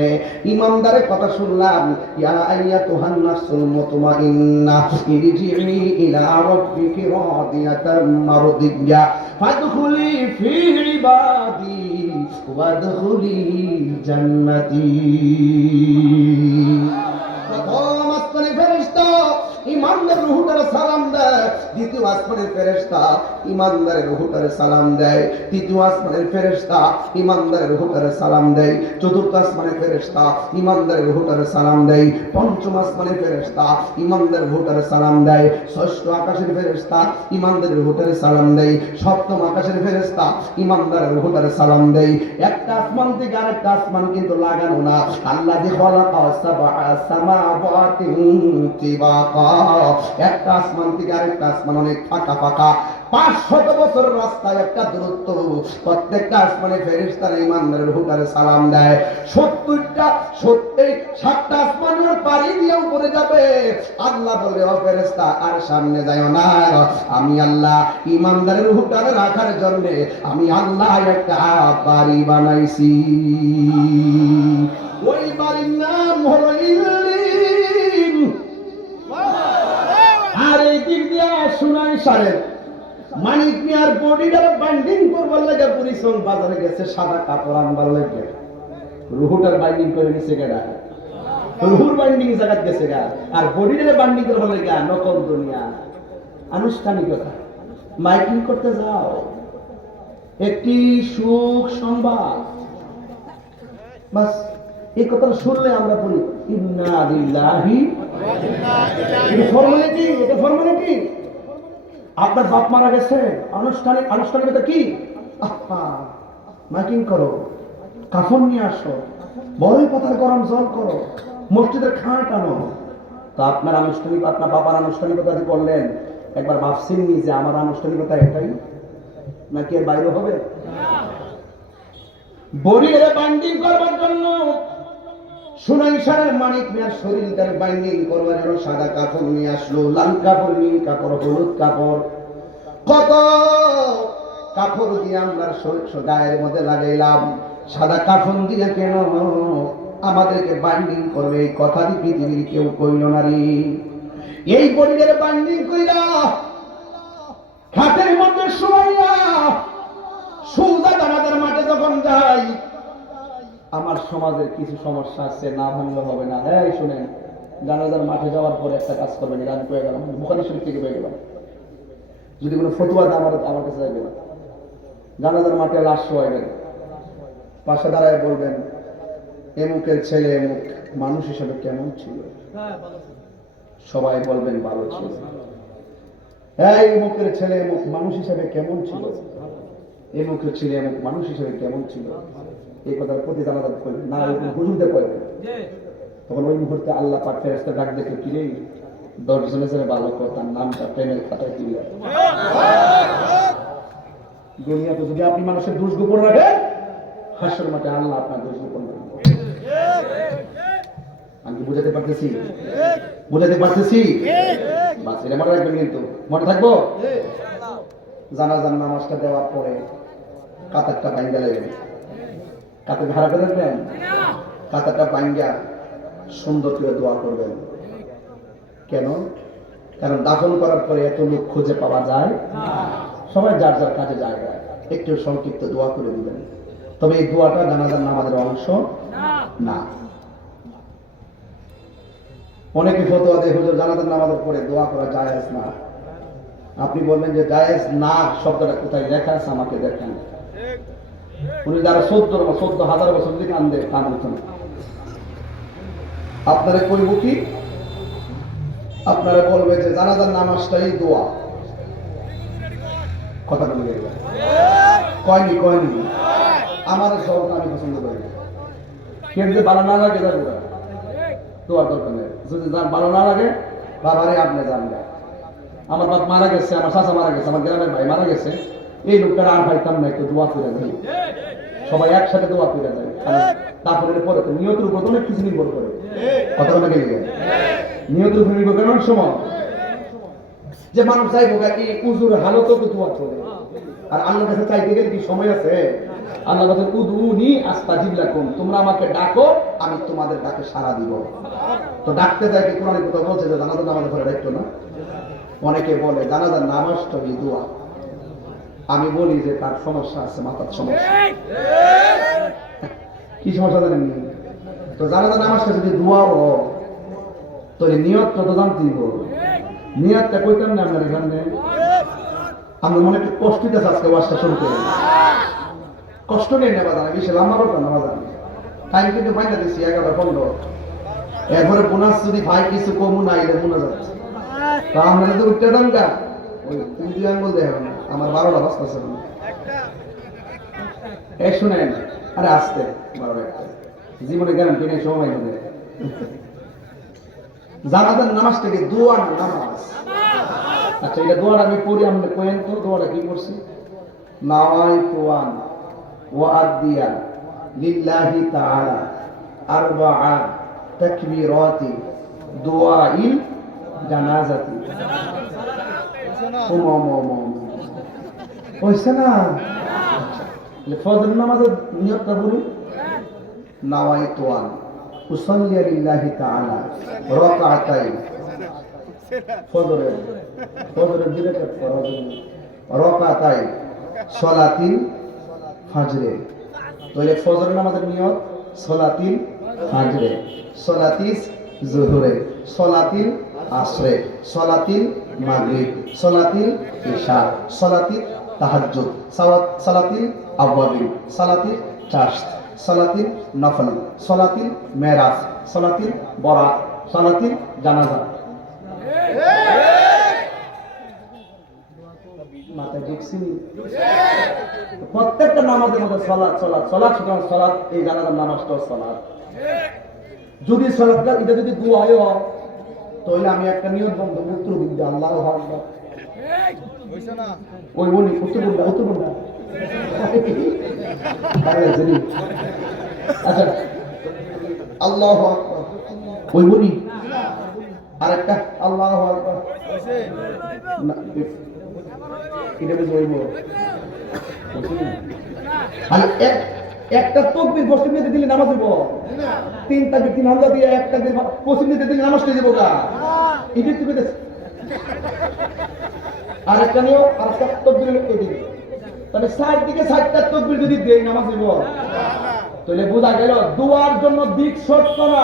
ইমানদারের কথা শুনলাম, ইয়া আইয়াতুহান নাফসুল মুতমাইন্নাহ ইরজিই ইলা রাব্বিকি রাদিয়াতাম মারদিয়া ফাদখুলি ফি ইবাদি ওয়াদখুলি জান্নাতি। প্রথম আসমানে ফেরেশতা ইমানদার রূহটার সালাম দেয়, দ্বিতীয় আসমানের ফেরেশতা ইমানদারের রূহটার সালাম দেয়, তৃতীয় আসমানের ফেরেশতা ইমানদারের রূহটার সালাম দেয়, চতুর্থ আসমানের ফেরেশতা ইমানদারের রূহটার সালাম দেয়, পঞ্চম আসমানের ফেরেশতা ইমানদারের রূহটার সালাম দেয়, ষষ্ঠ আকাশের ফেরেশতা ইমানদারের রূহটার সালাম দেয়, সপ্তম আকাশের ফেরেশতা ইমানদারের রূহটার সালাম দেয়। একটা আসমান থেকে আরেকটা আসমান কিন্তু লাগানো না। আল্লাহ যে খালাকা সাবআ সামাওয়াতিন তিবাকা, একটা আসমান থেকে আরেকটা আসমান অনেক ফাঁকা ফাঁকা, 500 বছরের রাস্তায় একটা দূরত্ব। প্রত্যেকটা আসমানে ফেরেশতারা ইমানদারের রূহটারে সালাম দেয়। 7টা আসমানের পাড়ি দিয়ে উপরে যাবে। আল্লাহ বলে, ও ফেরেশতা আর সামনে যাও না, আমি আল্লাহ ইমানদারের রূহটারে রাখার জন্য আমি আল্লাহ একটা বাড়ি বানাইছি। ওই বাড়ির নাম হলো ইল্লিন। আর এই দিক দিয়ে সোনাই সারের মানিক মিয়ার বডিটার বাইন্ডিং করবার লাগে পরিশ্রম বাজারে গেছে, সাদা কাপড় আনবার লাগে। রুহুটার বাইন্ডিং করে গেছে গেডা, রুহুর বাইন্ডিং জায়গা গেছে গা, আর বডিটার বাইন্ডিং করবার লাগে নকল দুনিয়া আনুষ্ঠানিকতা। মাইকিং করতে যাও, একটি সুখ সংবাদ, বাস এই কথাটা শুনলে আমরা বলি ইন্না লিল্লাহি এটা ফর্মালিটি, এটা ফর্মালিটি। আপনার বাপ মারা গেছে, আনুষ্ঠানিকতা কি? মাইকিং করো, কাফন নিয়ে আসো, বড়ই পাতার গরম জল করো, মসজিদের খাট আনো, তো আপনার আনুষ্ঠানিক, আপনার বাবার আনুষ্ঠানিকতা যে করলেন, একবার ভাবছেন নি যে আমার আনুষ্ঠানিকতা এটাই নাকি এর বাইরে হবে? বড়িরে বাইন্ডিং করবার জন্য সুনাইশানের মানিক মিয়ার শরীরটার বাইন্ডিং করবার জন্য সাদা কাপড় নিয়ে আসলো, লাল কাপড়, নীল কাপড়, হলুদ কাপড়, কত কাপড় দিয়ে আমরা গায়ের মধ্যে লাগাইলাম। সাদা কাপড় দিয়ে কেন আমাদেরকে বাইন্ডিং করবে, এই কথাটি পৃথিবীর কেউ কইল না রে। এই বড়িদের বাইন্ডিং কইরা হাতের মধ্যে শুয়াইয়া সুজা দানাদার মাঠে যখন যাই, আমার সমাজের কিছু সমস্যা আছে, না ভাঙলে হবে না। হ্যাঁ শুনেন, জানাজার মাঠে যাওয়ার পরে একটা কাজ করবেন, এটা আমি পেয়ে গেলাম, বুখারী শরীফ থেকে পেয়ে গেলাম। যদি কোনো ফতুয়া আমার কাছে যাবে না, জানাজার মাঠে লাশ শোয়াইবেন, পাশে দাঁড়ায় বলবেন, এমুকের ছেলে এমুক মানুষ হিসেবে কেমন ছিল? সবাই বলবেন ভালো ছিল। এই এমুকের ছেলে এমুক মানুষ হিসেবে কেমন ছিল? এমুকের ছেলে এমুক মানুষ হিসেবে কেমন ছিল? এই কথার প্রতি জানাজার করবেন না, হুজুরদের করবেন। তখন ওই মুহূর্তে আল্লাহ পাক ফেরেশতা ডাক দেখে, কিরে 10 জনের ছেলে ভালো কথা, নামটা প্রেমের খাতায় তুলে। দুনিয়াতে যদি আপনি মানুষের দোষ গোপন রাখেন, হাসর মাঠে আল্লাহ আপনার দোষ গোপন করবেন। আমি বুঝাতে পারতেছি? বুঝাতে পারতেছি? বাস এটা মনে রাখবেন, কিন্তু মনে থাকবো। জানাজার নামাজটা দেওয়ার পরে কাতারটা বাইঙ্গা লাগবে, কাতার ভাড়া করে রাখবেন, কাতারটা বাইঙ্গা সুন্দর করে দোয়া করবেন। কেন? কারণ দাফন করার পরে এত লোক খুঁজে পাওয়া যায়, সবাই যার যার কাজে যায়, একটু সংক্ষিপ্ত দোয়া করে দিবেন। তবে এই দোয়াটা জানাজার নামাজের অংশ না। অনেকে ফতোয়া দেয়, হুজুর জানাজার নামাজের পরে দোয়া করা জায়েজ না। আপনি বলবেন যে জায়েজ না শব্দটা কোথায় লেখা আছে, আমাকে দেখেন। উনি যারা 14,000 বছর থেকে কান্দে, কান উঠে না। আপনারা কইব কি? আপনারা বলবে যে জানাজার নামাজটাই দোয়া। কথা বলে কয়নি আমার সব আমি পছন্দ করি। কিন্তু ভালো না লাগে দোয়ার দরকার নেই। যদি ভালো না লাগে, বাবারে আপনি জানবেন, আমার বাপ মারা গেছে, আমার চাচা মারা গেছে, আমার গ্রামের ভাই মারা গেছে, এই লোকটার আর পাইতাম না, একটু দোয়া করে যাই। সবাই একসাথে দোয়া করে যায়, তারপরে পরে তো নিয়তের উপর অনেক কিছু নির্ভর করে। কথা বলে গেলে নিয়তের উপর নির্ভর করে। অনেক সময় যে মানুষ চাইবো কি উজুর হালতও তো দোয়া করে, আর আল্লাহর কাছে চাইতে গেলে কি সময় আছে? আল্লাহ বলেন, উদউনি আস্তাজিব লাকুম, তোমরা আমাকে ডাকো, আমি তোমাদের ডাকে সাড়া দিব। তো ডাকতে যায় কি কোরআনে কোথাও বলছে যে জানাজার নামাজের পরে ডাকতো না? অনেকে বলে জানাজার নামাজটা কি দোয়া। আমি বলি যে তার সমস্যা আছে, মাথার সমস্যা। কি সমস্যা জানেন? তো জানাজার নামাজটা যদি দোয়াও, তাহলে নিয়তটা তো জানতেই হবে। নিয়তটা কইতাম না আপনার এখানে। আমরা মনে একটু কষ্ট দিতেছে আজকে ওয়াজটা শুরু করে। কষ্ট নেই নেওয়া জানা, বেশি লম্বা করতাম নেওয়া জানা। টাইম কিন্তু ফাইনা দিচ্ছি 11:15। এরপরে বোনাস যদি ভাই কিছু কমু না এলে মনে যাচ্ছে, তা আমরা তো উঠতে দাম গা ওই 2 আঙ্গুল দেখো না, আমার 12টা বাজতেছে না। এই শুনেন, আরে আসতে 12:01 জীবনে গ্যারান্টি নেই, সময় নেই। জানাজার নামাজটাকে দোয়া নামাজ। আচ্ছা, এটা দোয়াটা আমি পড়ি, আমরা কোয়েন তো দোয়াটা কি করছি? নাওয়াইতু আন ওয়াদিয়া লিল্লাহি তাআলা আরবা'a তাকবীরাতি দুআইল জানাজাতি। হইছে না? ফজর নামাজের নিয়তটা বলি, নাওয়াইতু আন উসাল্লি লিল্লাহি তাআলা রাকা'তাইন। ফজরের দিকে রাকা'তাইন সালাতিল ফাজরে। তাহলে ফজর নামাজের নিয়ত সালাতিল ফাজরে, সালাতিস যুহরে, সালাতিল আসরে, সালাতিল মাগরিব, সালাতিল ইশা, সালাতিল তাহাজ্জুদ, সালাতিল আওয়াবিল, সালাতিল চাশত, সালাতিল নফল, সালাতিল মেরাজ, সালাতিল বরাত, সালাতিল জানাজা। প্রত্যেকটা নামাজের মধ্যে সালাত সালাত সালাত, সুতরাং সালাত, এই জানাজার নামাজটাও সালাত। যদি সালাতটা এটা যদি দোয়া হয়, তাহলে আমি একটা নিয়ত বন্ধ উত্তর দিতে আল্লাহু আকবার ওই বলি উত্তর কোনটা আচ্ছা আল্লাহু আকবার ওই বলি আরেকটা আল্লাহু আকবার না এটা বুঝবই বল আর একটা তাকবীর পশ্চিম দিকে দিলে নামাজ দিব তিন তাকবীর তিন হামজা দিয়ে এক তাকবীর পশ্চিম দিকে দিলে নামাজ দিব গা এটা তুমি দেখ আর একটা নিও আর একটা তাকবীর এদিকে তাহলে সাইড দিকে সাইডটা তাকবীর যদি দেই নামাজ দিব তাহলে বোঝা গেল দুয়ার জন্য দিক শর্ত না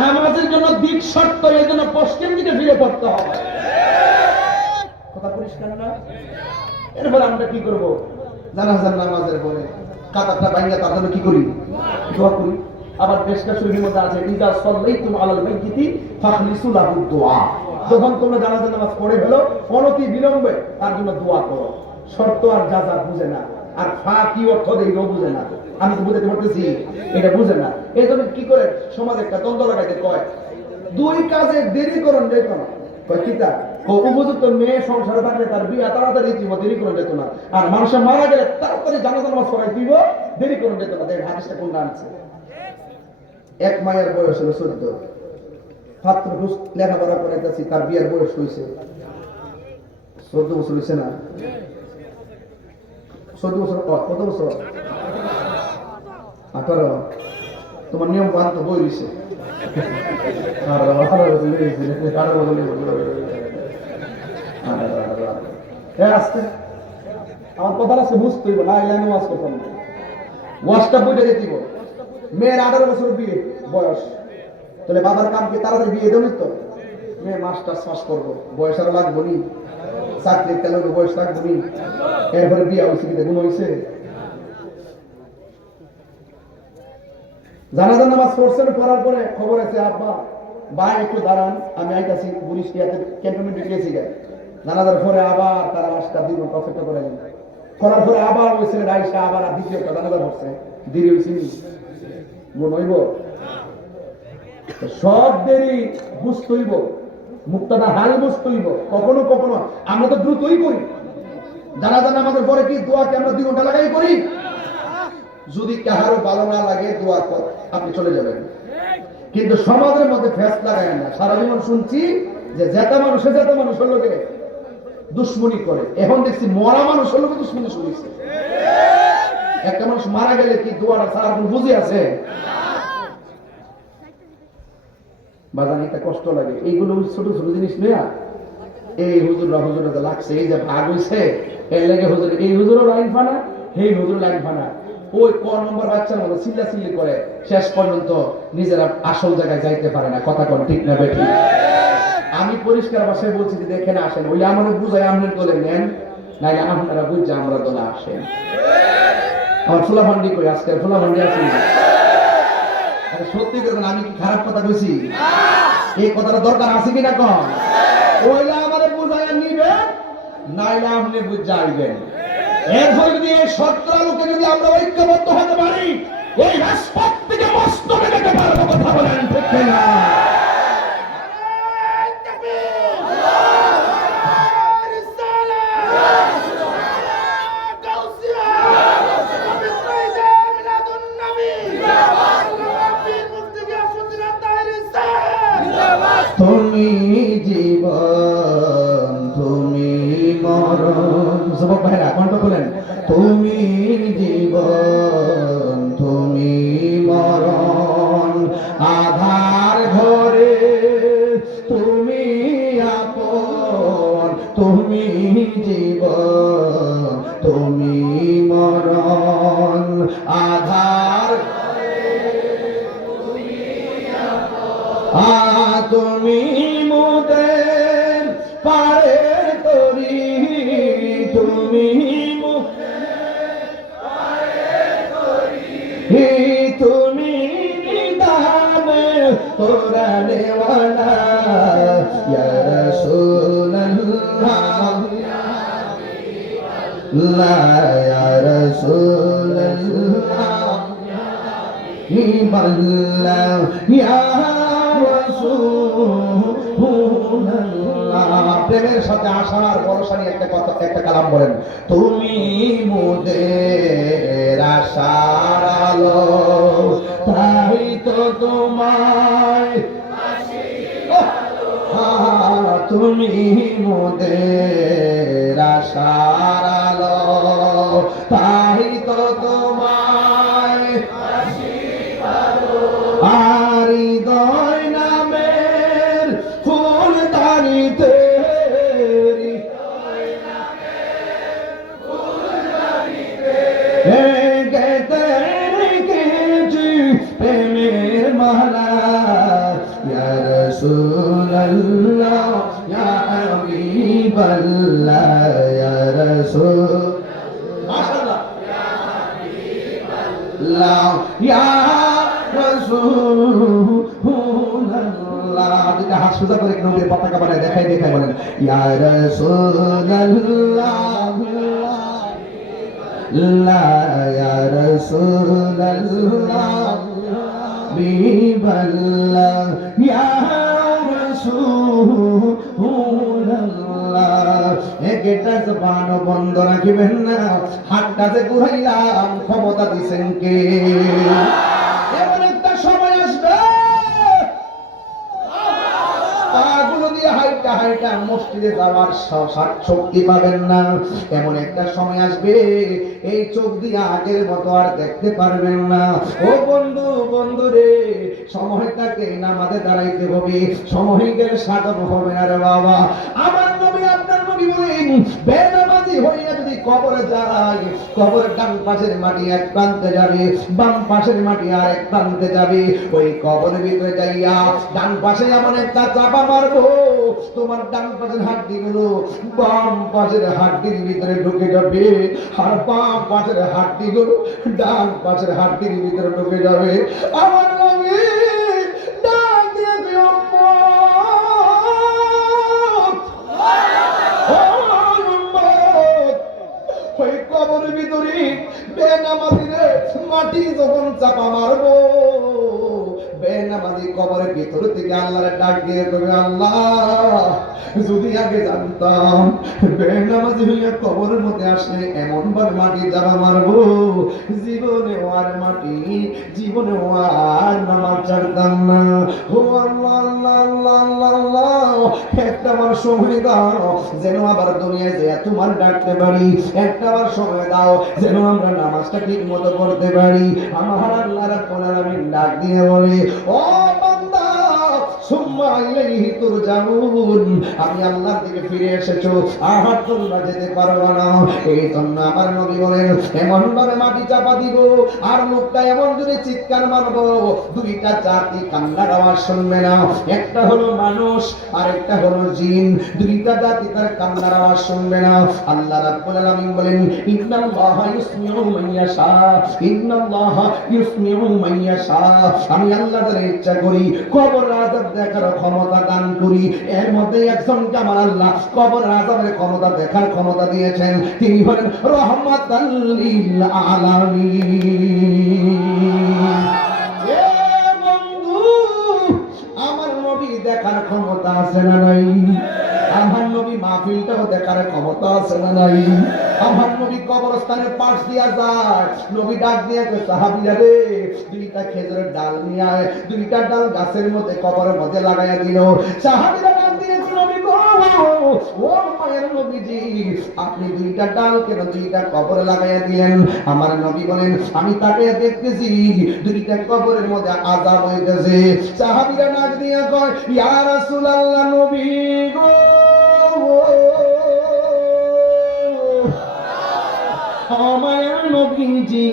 নামাজের জন্য দিক শর্ত এর জন্য পশ্চিম দিকে ফিরে পড়তে হবে কথা পরিষ্কার না এরপর আমরা কি করব জানাজার নামাজের পরে কাতারটা বাইরে তার জন্য কি করি দোয়া করি আবার পেশকা শরীফের মধ্যে আছে ইদা সাল্লাইতুম আলাল মাইয়িতি ফাখলিসু লাহু দুআ যখন তোমরা জানাজার নামাজ পড়ে ফেলো অনতি বিলম্বে তার জন্য দোয়া করো শর্ত আর জাযা বুঝে না আর ফা কি অর্থ দেই ও বুঝে না আমি তো বুঝাতে পারতেছি এটা বুঝে না এজন্য কি করে সমাজ একটা দ্বন্দ্ব লাগাইতে কয় দুই কাজে দেরি করুন যেত না কয় কিতা উপযুক্ত মেয়ে সংসারে থাকলে তার বিয়ে তাড়াতাড়ি দিব দেরি করে যেত না আর মানুষের মারা গেলে তাড়াতাড়ি জানাজা নামাজ পড়াই দিব দেরি করে যেত না দেখ হাদিসটা কোনটা আনছে এক মায়ের বয়স হলো 14 ছাত্র লেখাপড়া করাইতেছি তার বিয়ের বয়স হয়েছে 14 বছর হয়েছে না 14 বছর কত বছর 18 তোমার নিয়ম বান তো বই দিছে আর আজকে আমার কথা আছে বুঝতে হইব না এলাম ওয়াজ করতাম ওয়াজটা বইটা দিব মেয়ের 18 বছর বিয়ে বয়স তাহলে বাবার কাম কি তাড়াতাড়ি বিয়ে দেবো তো মেয়ে মাস্টার্স পাস করবো বয়স আরো লাগবো নি চাকরি তেলের বয়স লাগবো নি এরপরে বিয়ে হয়েছে কিন্তু গুণ হয়েছে জানাজা নামাজ পড়ছেন পড়ার পরে খবর আছে আব্বা ভাই একটু দাঁড়ান আমি আইতাছি পুলিশ ক্যান্টনমেন্টে গিয়েছি জানাজার পরে আবার তারা আসটা দিব অপেক্ষা করে করার পরে আবার ওই ছেলে আইসা আবার দ্বিতীয় জানাজা পড়ছে দেরি হয়েছে মন হইব সব দেরি বুঝতে হইব মুক্তাদা হাল বুঝতে হইব কখনো কখনো আমরা তো দ্রুতই করি জানাজা নামাজের পরে কি দোয়াকে আমরা 2 ঘন্টা লাগাই করি যদি কাহারও ভালো না লাগে দোয়া কর আপনি চলে যাবেন কিন্তু সমাজের মধ্যে ফেস লাগায় না সারা জীবন শুনছি যে জেতা মানুষের লোকে দুশ্মনী করে এখন দেখছি মরা মানুষের লোকে দুশ্মনী শুনেছে একটা মানুষ মারা গেলে কি দোয়াটা সারা বুঝে আছে বাজান একটা কষ্ট লাগে এইগুলো ছোট ছোট জিনিস নেয়া এই হুজুররা লাগছে এই যে ভাগ হইছে এর লাগে হুজুর এই হুজুরও লাইন ফানা এই হুজুর লাইন ফানা ওই ক নম্বর বাচ্চার মতো চিল্লাচিল্লি করে শেষ পর্যন্ত নিজেরা আসল জায়গায় যাইতে পারে না কথা কোন ঠিক না বেঠি আমি পরিষ্কার ভাষায় বলছি যে দেখেন আসেন ওই আমাদের বুঝাই আপনার দলে নেন নাইলে আপনারা বুঝছে আমরা দলে আসেন আমার ফুলাফান্ডি কই আজকের ফুলাফান্ডি আছি সত্যি করবেন আমি কি খারাপ কথা কইছি এই কথাটা দরকার আছে কিনা কম ওইলা আমাদের বুঝাইয়া নিবেন নাইলে আপনি বুঝে আইবেন এরপর যদি এই 17 লোকে যদি আমরা ঐক্যবদ্ধ হতে পারি এই রাজপথ থেকে মস্তকে যেতে পারবো কথা বলেন ঠিক না তুমি জীবন তুমি মরণ যুবক ভাইরা কণ্ঠ বলেন তুমি জীবন তুমি মরণ আধার ঘরে তুমি আপন তুমি জীবন তুমি মরণ আধার তুমি মুদের পারে তরি তুমি তুমি নিদানে তোরা নেওয়ানা ইয়া রাসূলুল্লাহ লা ইয়া রাসূলুল্লাহ ইয়া রাসূলুল্লাহ। প্রেমের সাথে আশার ভরসা নিয়ে একটা কালাম বলেন, তুমি মোদের আশার আলো, তাই তো তোমায় তুমি মোদের আশার আলো, তাই তো তোমায় আর হৃদয় নামের ফুলদানিতে গেতে রেখেছি প্রেমের মালা, ইয়া রাসূলুল্লাহ ইয়া হাবিবাল্লাহ, ইয়া রাসূল মাশাআল্লাহ, ইয়া রাসূলুল্লাহ। দুইটা হাত সোজা করে নবীর পতাকা বানায় দেখাই বলেন, ইয়া রাসূলুল্লাহ ইয়া রাসূলুল্লাহ হাবিবাল্লাহ, ইয়া রাসূলুল্লাহ। একটা জবান বন্ধ রাখিবেন না, হাতটা যে ঘুরাইলাম ক্ষমতা দিছেন কে? এমন একটা সময় আসবে পাগুলো দিয়ে হাইটা হাইটা মসজিদে যাওয়ার শক্তি পাবেন না। এমন একটা সময় আসবে এই চোখ দিয়ে আগের মতো আর দেখতে পারবেন না। ও বন্ধু, বন্ধু রে, সময়টাকে নামাজে দাঁড়াইতে হবে, সময় গেলে সাধন হবে না রে বাবা। আমার নবী আপনার নবী বলেন, বেনামাজি হইয়া যদি কবরে যায়, কবরের ডান পাশের মাটি এক প্রান্তে যাবে, বাম পাশের মাটি আর এক প্রান্তে যাবে। ওই কবরের ভিতরে যাইয়া ডান পাশে এমন একটা চাপা মারবো, তোমার ডান পাশের হাড্ডি গুলো বাম পাশের হাড্ডির ভিতরে ঢুকে যাবে, আর বাম পাশের হাড্ডি গুলো ডান পাশের হাড্ডির ভিতরে ঢুকে যাবে। আমার নবী ডাক দিয়ে দিও, ওই কবরের ভিতরে বেনামাজিরে মাটি যখন চাপা মারবো, বেনামাজি কবরের ভিতর থেকে আল্লাহরে ডাক দিয়ে তুমি, আল্লাহ যদি আগে জানতাম বেনামাজি হইয়া কবরের মধ্যে আসলে এমন ভাবে মাটি চাপা মারবো, জীবনে আর মাটি, জীবনে আর নামাজ ছাড়তাম না। ও আল্লাহ আল্লাহ আল্লাহ আল্লাহ আল্লাহ, একটা বার সময় দাও যেন আবার দুনিয়ায় যে তোমার ডাকতে পারি, একটা বার সময় দাও যেন আমরা নামাজটা ঠিক মতো পড়তে পারি। আমার আল্লাহ রাব্বুল আলামিন ডাক দিয়ে বলে, ও বান্দা সুম্মা ইলাইহি তুরজাউন, আমি আল্লাহর দিকে ফিরে এসেছো, আর তোমরা যেতে পারবে না। এই জন্য আমার নবী বলেন, এমন ভাবে মাটি চাপা দিব আর লোকটা এমন যদি চিৎকার মারবো, দুইটা জাতি কান্নার আওয়াজ শুনবে না। একটা হলো মানুষ আর একটা হলো জিন, দুইটা জাতি তার কান্নার আওয়াজ শুনবে না। আল্লাহ রাব্বুল আলামিন বলেন, ইন্নাল্লাহা ইউসমিউ মান ইয়াশা, ইন্নাল্লাহা ইউসমিউ মান ইয়াশা, আমি আল্লাহ যার ইচ্ছা করি কবর আযাব দেখার ক্ষমতা দান করি। এর মধ্যে একজনকে আমার আল্লাহ কবর আযাবের ক্ষমতা দেখার ক্ষমতা দিয়েছেন, তিনি হলেন রাহমাতাল লিল আলামিন। এ বন্ধু, আমার নবী দেখার ক্ষমতা আছে না নাই? আমার নবী মাহফিলটাও দেখার ক্ষমতা আছে না নাই? আমার নবী কবরস্থানের পাশ দিয়া যায়, নবী ডাক দিয়ে সাহাবীরা রে, দুইটা খেজুরের ডাল নিয়ে আয়। দুইটা ডাল গাছের মধ্যে কবরের মধ্যে লাগাইয়া দিল। সাহাবীরা ডাক দিয়েছে, নবী গো, ও মায়ের নবীজি, আপনি দুইটা ডাল কেন দুইটা কবরে লাগাইয়া দিলেন? আমার নবী বলেন, আমি তাকে দেখতেছি দুইটা কবরের মধ্যে আযাব হইতেছে। সাহাবীরা ডাক দিয়া কয়, ইয়া রাসূলুল্লাহ, নবী গো, আমার নবীজি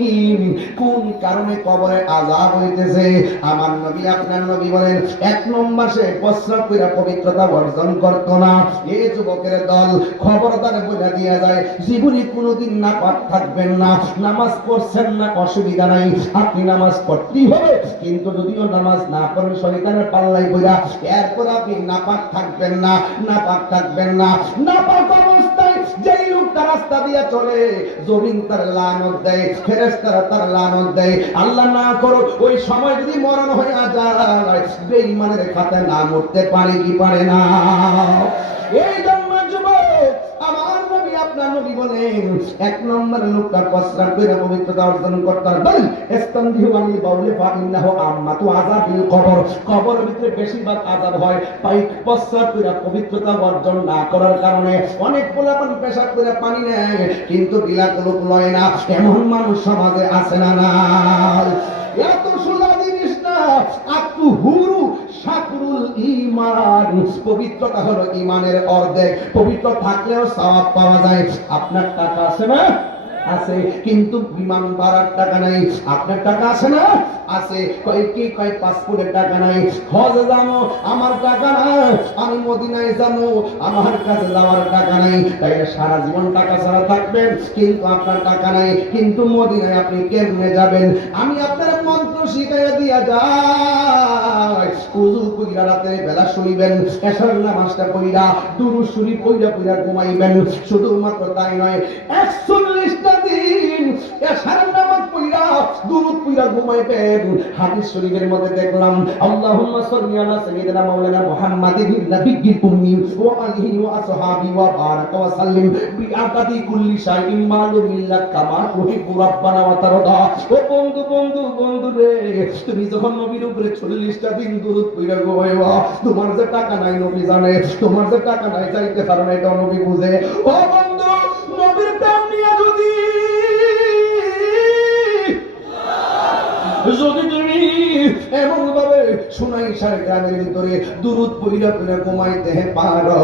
কোন কারণে কবরে আযাব হইতেছে? আমার নবী আপনার নবী বলেন, এক নম্বর সে প্রস্রাব কইরা পবিত্রতা অর্জন করত না। এই যুবকের দল খবরদার বইলা দিয়া যায়, জীবনে কোনোদিন নাপাক থাকবেন না। নামাজ পড়ছেন না, অসুবিধা নাই, আপনি নামাজ পড়তেই হবে, কিন্তু যদিও নামাজ না পড়েন শয়তানের পাল্লাই বইরা, এরপর আপনি নাপাক থাকবেন না, নাপাক থাকবেন না। নাপাক অবস্থায় যেই লোকটা রাস্তা দিয়ে চলে, জমিন তার লানত দেয়, ফেরেশতারা তার লানত দেয়। আল্লাহ না করো ওই সময় যদি মরণ হয়ে যায়, বেঈমানের খাতায় নাম উঠতে পারে কি পারে না? এই জন্য যুবক, আমার নবী আপনার নবী বলেন, এক নম্বর লোকটা প্রস্রাব করে পবিত্রতা অর্জন করতে পারে। ইস্তানজিহু আনিল বাউলি ফাইন্নাহু আম্মাতু আযাবিল কবর। কবরের ভিতরে বেশিরভাগ আযাব হয় প্রস্রাব করে পবিত্রতা অর্জন না করার কারণে। অনেক পোলাপান পেশাব করে পানি নেয় কিন্তু বিলাত লোক লয় না, এমন মানুষ সমাজে আছে না? না, এত সোজা জিনিস না। আত্মু হুরু শাকরুল ঈমান, পবিত্রতা হলো ঈমানের অর্ধেক। পবিত্র থাকলেও সওয়াব পাওয়া যায়। আপনার টাকা আছে না? আছে, কিন্তু বিমান ভাড়ার টাকা নাই। আপনার টাকা আছে না? আছে, কয় পাসপোর্টের টাকা নাই। হজে যাবো, আমার টাকা নাই। আমি মদিনায় যাবো, আমার কাছে যাওয়ার টাকা নাই। তাইলে সারা জীবন টাকা ছাড়া থাকবেন, কিন্তু আপনার টাকা নাই। কিন্তু মদিনায় আপনি কেমনে যাবেন? আমি আপনার মন্ত্র শিখাইয়া দিয়া যাই। উযু কইরা রাতের বেলা শুনিবেন, এশার নামাজটা পড়িরা দুরূদ শরীফ পড়িরা ঘুমাইবেন। শুধুমাত্র তাই নয়, 41টা দিন এশার নামাজ পড়িরা দুরূদ পড়িরা ঘুমাইবেন। হাদিস শরীফের মধ্যে দেখলাম, আল্লাহুম্মা সাল্লি আলা সাইয়্যিদিনা মাওলানা মুহাম্মাদিন নাবিয়্যিল উম্মি ওয়া আলিহি ওয়া আসহাবি ওয়া বারাকা ওয়া সাল্লিম বিআদাদি কুল্লি শাইইন মালুম মিল্লাত কামা তুহিব্বু রাব্বানা ওয়া তারদা। ও বন্ধু রে, তুমি যখন নবীর উপরে 40টা দিন দুরূদ পড়িরা ঘুমাইবা, তোমার যে টাকা নাই নবী জানে, তোমার যে টাকা নাই চাইতে পারো না, এটা নবী বুঝে। ও বন্ধু, নবীর প্রেম নিয়ে যদি তুমি এমন ভাবে সুনাইশার গ্রামের ভিতরে দুরূদ পড়িরা ঘুমাইতে পারো,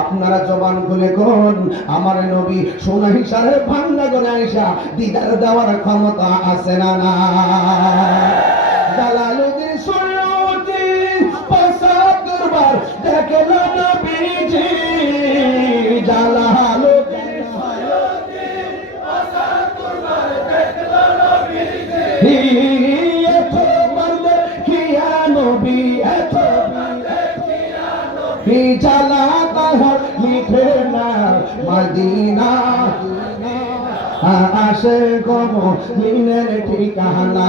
আপনারা জবান খুলে কোন আমার নবী সুনাইশার ভাঙ্গা করে আইসা দিদার দেওয়ার ক্ষমতা আছে না? না, জালালুদ্দিন সুয়ুতি পাসাদ দরবার দেখল নবীজি, জালালুদ্দিন সুয়ুতি পাসাদ দরবার দেখল নবীজি। মদিনা আসে গো মিনের ঠিকানা,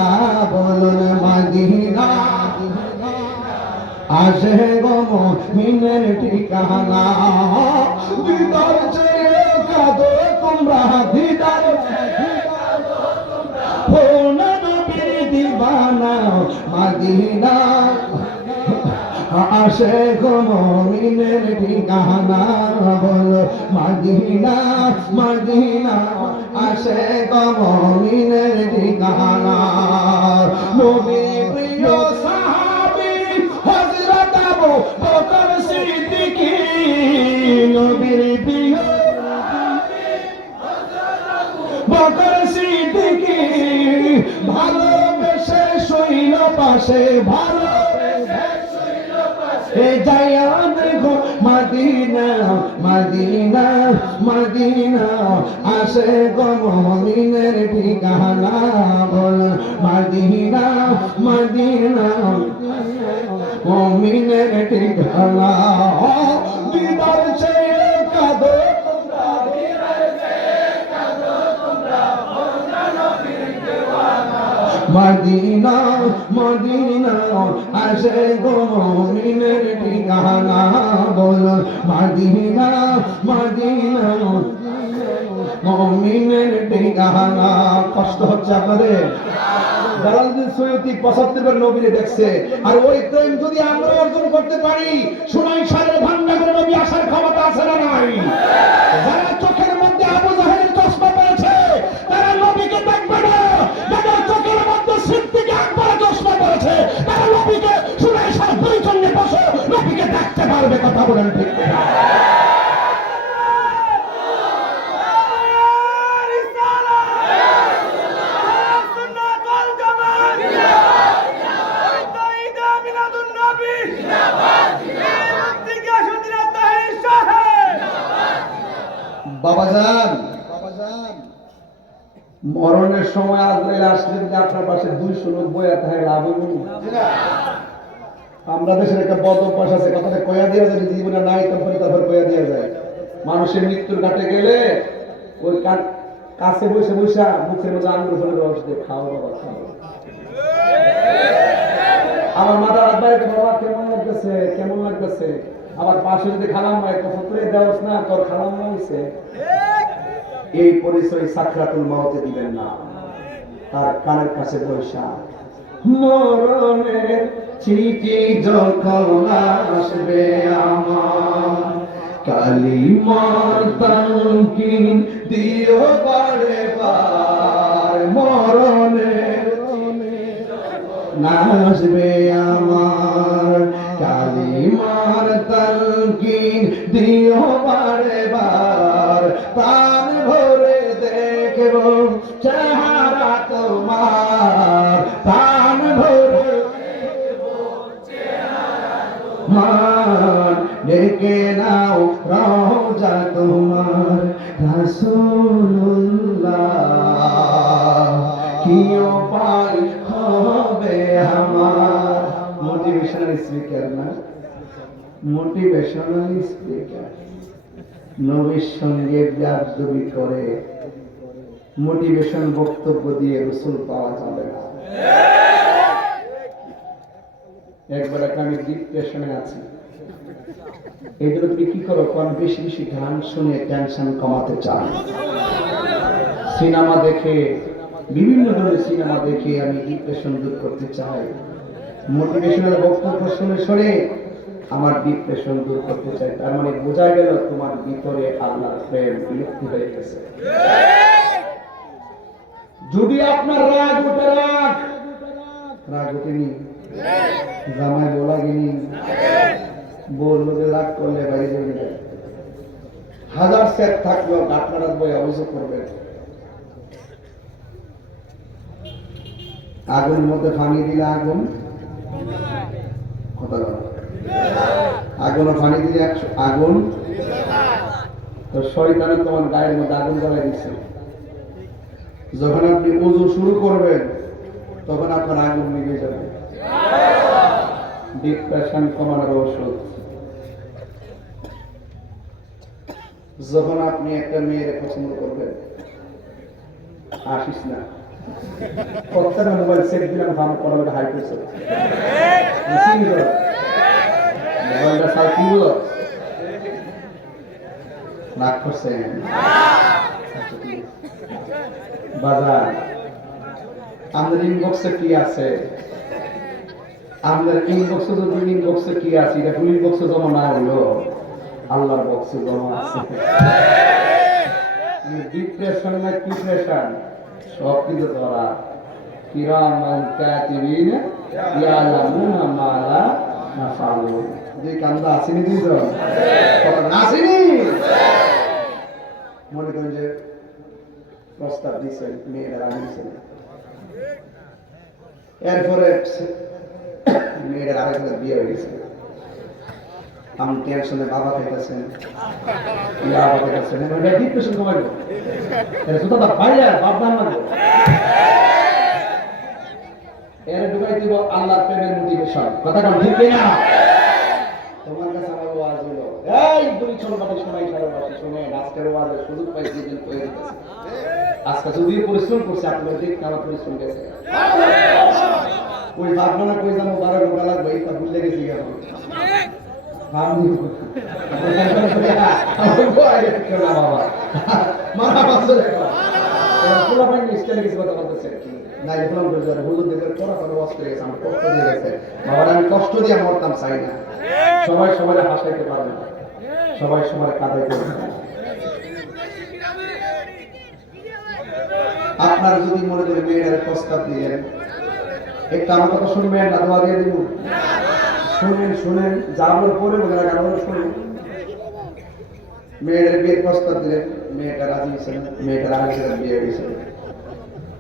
বলুন মদিনা আসে গো মিনের ঠিকানা। দিদার চেয়ে কাঁদো তোমরা, দিদার ভোলা নবীর দিবানা, মদিনা আসে গো মুমিনের ঠিকানা, বলো মদিনা আসে গো মুমিনের ঠিকানা। নবীর প্রিয় সাহাবী হযরত আবু বকর সিদ্দিক, নবীর প্রিয় বকর সিদ্দিক, ভালোবেসে শৈল পাশে, ভালো যাইয়া দেখো মদিনা আসে গো মুমিনের ঠিকানা, বল মদিনা মুমিনের ঠিকানা। দিদার চেয়ে কাঁদো তোমরা, দিদার চেয়ে কাঁদো তোমরা, ওনা নবীর দিওয়ানা। মদিনা আসে গো মুমিনের ঠিকানা, বল মদিনা মুমিনের ঠিকানা। কষ্ট হচ্ছে আপনাদের? জালালউদ্দিন সৈয়দী 75 বার নবীরে দেখছে, আর ওই প্রেম যদি আমরা অর্জন করতে পারি, সুনাইশারের ভান্ডা করে নবী আসার ক্ষমতা আছে না নাই? যারা চোখের মধ্যে আবু জাহেলের চশমা পড়েছে, তারা নবীকে দেখবে না। যারা চোখের মধ্যে সিদ্দিক আকবর চশমা পড়েছে, তারা নবীকে সুনাইশার পরিচন্নে বসে নবীকে দেখতে পারবে। কথা বলেন ঠিক কিনা? বাবাজান, মরণের সময় আজরাইল আসলে যদি আপনার পাশে 200 লোক বইয়া থাকে, লাভ হইব না? আমরা দেশের একটা বদ অভ্যাস আছে, কথাটা কয়া দেওয়া, যদি জীবনে নাই তারপরে কয়া দেওয়া যায়। মানুষের মৃত্যুর ঘাটে গেলে ওই কাছে বসে বসে মুখের মধ্যে আঙুল ফেলে রস দিয়ে খাও বাবা খাও। আমার মাথা রাত বাইরে বাবা কেমন লাগতেছে কেমন লাগতেছে। আবার পাশে যদি খালাম্মা একটা ফতুরে দেওয়াস না তোর খালাম্মা হইছে, এই পরিচয় সাকরাতুল মাউতে দিবেন না। তার কানের কাছে বৈশা মরণের চিঠি যখন আসবে আমার, কালিমার তালকিন দিও বারে বার। মরণের আসবে আমার, কালিমার তালকিন দিও বারে বার। প্রাণ ভরে দেখব চেহারা তোমার, প্রাণ ভরে মান ডেকে নাও রওজা তোমার রাসূলুল্লাহ। কি উপায় হবে আমার। মোটিভেশনাল স্পিকার না, মোটিভেশনাল স্পিকার নবীর সঙ্গে বিয়াদবি করে মোটিভেশন বক্তব্য দিয়ে রাসূল পাওয়া যাবে না। একবার একটা আমি ডিপ্রেশনে আছি, এই জন্য তুমি কি করো, কোন বেশি বেশি গান শুনে টেনশন কমাতে চান। সিনেমা দেখে, বিভিন্ন ধরনের সিনেমা দেখে আমি ডিপ্রেশন দূর করতে চাই। মোটিভেশনাল বক্তব্য শুনে শুনে আমার ডিপ্রেশন দূর করতে চাই। তার মানে বোঝা গেল তোমার ভিতরে আল্লাহর প্রেম বিলুপ্তি হয়ে গেছে। যদি আপনার রাগ উঠে, রাগ উঠেনি, জামাই বলা গিনি বললো যে রাগ করলে বাইরে যাবে না, হাজার সেট থাকলো আপনারা বই অভিযোগ করবেন। আগুনের মধ্যে ফানি দিলে আগুন কথা বলো, আগুনও ফানি দিলে আগুন, তো শয়তানে তোমার গায়ের মধ্যে আগুন জ্বালাই দিচ্ছে। যখন আপনি ওযু শুরু করবেন তখন আপনার আগুন নিভে যাবে। ডিপ্রেশন কমানোর ওষুধ, যখন আপনি একটা মেয়ের পছন্দ করবেন, আসিস না প্রত্যেকটা মোবাইল সেট দিলাম ফার্ম করাবে হাই করছে মোবাইলটা সাল কিনল রাগ করছেন বাজার। আমাদের ইনবক্সে কি আছে, আমাদের ইনবক্সে যদি ইনবক্সে কি আছে, এটা ফুল ইনবক্সে জমা না হলো আল্লাহর বক্সে জমা আছে। ডিপ্রেশন না ডিপ্রেশন সব কিছু ধরা। কিরামান কাতিবিন ইয়ালামুনা মা লা নাফালুন। যে কান্দা আসেনি দিন তো কথা আসেনি, মনে করেন যে প্রস্তাব দিয়েছেন মেয়েরা আনিয়েছেন, এরপরে মেয়েদের আরেকজন বিয়ে হয়ে গেছে, আমি টেনশনে বাবা খাইতেছেন, বাবা খাইতেছেন, ডিপ্রেশন কমাইব সুতরাং বাইরে বাবা মানব এর ঢুকাই দিব আল্লাহর প্রেমের মোটিভেশন। কথা কোন ঠিক না? তোমার কাছে আমার ওয়াজ হলো, এই দুই ছোট বাবা শোনাই সারা বাবা শুনে আজকের ওয়াজের সুযোগ পাইছি দিন তৈরি হয়েছে। আজকে যদি পরিশ্রম করছে আপনাদের দেখতে আমার পরিশ্রম গেছে। ওই ভাবনা কই যাবো 12 ঘন্টা লাগবে এটা ভুলে গেছি গেল আমি বাবা মারা বাসে দেখো পুরো ভাই স্টাইল কিছু কথা বলতেছে না, এখন বুঝার হুজুর দেখে পড়া করে ওয়াজ করে গেছে, আমার কষ্ট দিয়ে গেছে বাবা, আমি কষ্ট দিয়ে মরতাম চাই না। সবাই সবাই হাসাইতে পারবে না, সবাই সবাই কাঁদাইতে পারবে না। আপনারা যদি মনে করেন মেয়েরা প্রস্তাব দিলেন, একটা আমার কথা শুনবেন না, দোয়া দিয়ে দিব, শুনেন শুনেন যাওয়ার পরে বলে শুনুন। মেয়েদের বিয়ের প্রস্তাব দিলেন, মেয়েটা রাজি হয়েছে, মেয়েটা রাজি হয়েছে, বিয়ে হয়েছে,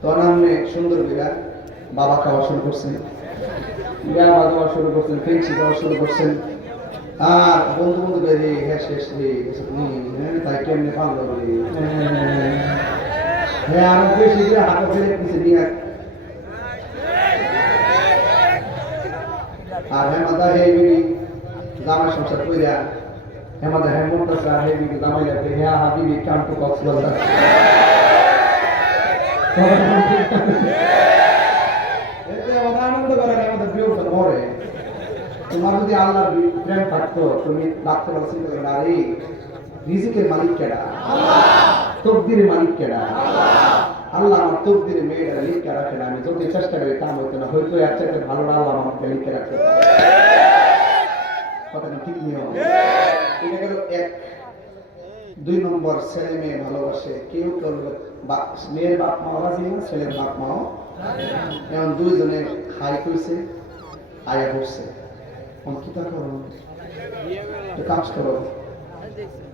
তখন আপনি সুন্দর বিরা বাবা খাওয়া শুরু করছেন, বাবা খাওয়া শুরু করছেন, ফেন্সি খাওয়া শুরু করছেন, আর বন্ধু বন্ধু বেরিয়ে হ্যাঁ শেষ তাই কেমনি পারলো হ্যাঁ আরো বেশি দিয়ে হাতে ফেলে পিছিয়ে নিয়ে আর হ্যাঁ মাথা হে জামা সংসার কইরা আমাদের হেমন্ত স্যার হেবিকে জামাইলাতে হ্যাঁ হাবিবি কাম টু কক্সবাজার এতে আমাদের আনন্দ করে না, আমাদের প্রিয় মরে। তোমার যদি আল্লাহর প্রেম থাকতো তুমি রাত্রে বেলা চিন্তা করবে আরে রিজিকের মালিক কেডা, তকদিরের মালিক কেডা, আল্লাহ আমার তকদিরে মেয়েরা লিখে রাখে না, আমি যদি চেষ্টা করি তা হইতো না, হয়তো এক চাইতে ভালো না আল্লাহ আমাকে লিখে রাখতে কথাটা ঠিক নিয়ম। এটা গেল এক। 2 নম্বর, ছেলে মেয়ে ভালোবাসে, কেউ করবে মেয়ের বাপ মা রাজি না, ছেলের বাপ মাও এখন দুইজনে হাই কইছে আয়া বসছে, অঙ্কিতা করো কাজ করো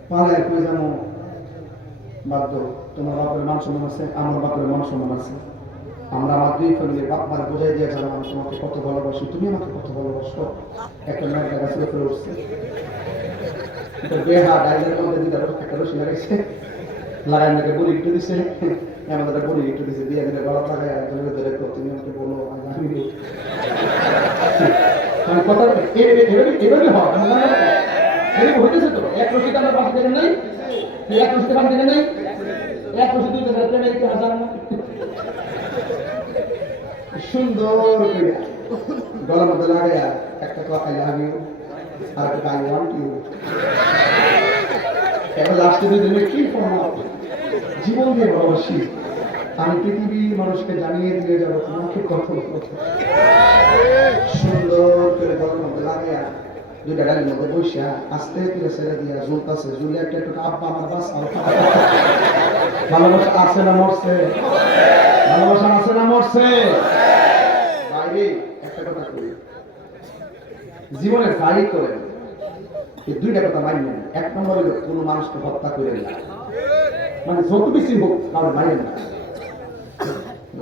পালায় কই যাবো বাধ্য, তোমার বাপের মান সম্মান আছে, আমার বাপের মান সম্মান আছে, আমরা আমার 2 ফ্যামিলির বাপ মার বোঝাই দিয়ে জানো আমি তোমাকে কত ভালোবাসি, তুমি আমাকে কত ভালোবাসো। একটা মেয়ের জায়গা ছিল ফেলে উঠছে, বেহা ডাইলের মধ্যে দুটা একটা রসি লাগাইছে, লাগাই নাকি বড়ি একটু দিছে, আমাদের বড়ি একটু দিছে, দিয়ে দিলে গলা লাগাই একজনের ধরে তুমি আমাকে বলো আমি মানে কথা এভাবে হয় এরকম হইতেছে তো। এক রসিতে আমরা পাশে দেখেন নাই, এক রসিতে পাশে দেখেন নাই, এক রসি 2 জায়গায় প্রেমে একটু হাজার না সুন্দর করে গলার মধ্যে লাগাইয়া একটা কথা আই লাভ ইউ আর একটা আই ওয়ান্ট ইউ। এবার লাস্টে দুজনে কি ফর্ম জীবন দিয়ে ভালোবাসি, আমি পৃথিবীর মানুষকে জানিয়ে দিয়ে যাবো তোমাকে কত সুন্দর করে গলার মধ্যে লাগাইয়া 2টা ডালের মধ্যে বসিয়া আস্তে করে ছেড়ে দিয়া ঝুলতাছে, ঝুলে একটা একটু আব্বা আমার বাস ভালোবাসা আছে না মরছে, ভালোবাসা আছে না মরছে। বাইরে একটা কথা করি, জীবনে যাই করেন এই 2টা কথা মানবেন। 1 নম্বর হলো কোনো মানুষকে হত্যা করেন না, মানে যত বেশি হোক কারণ মানেন না,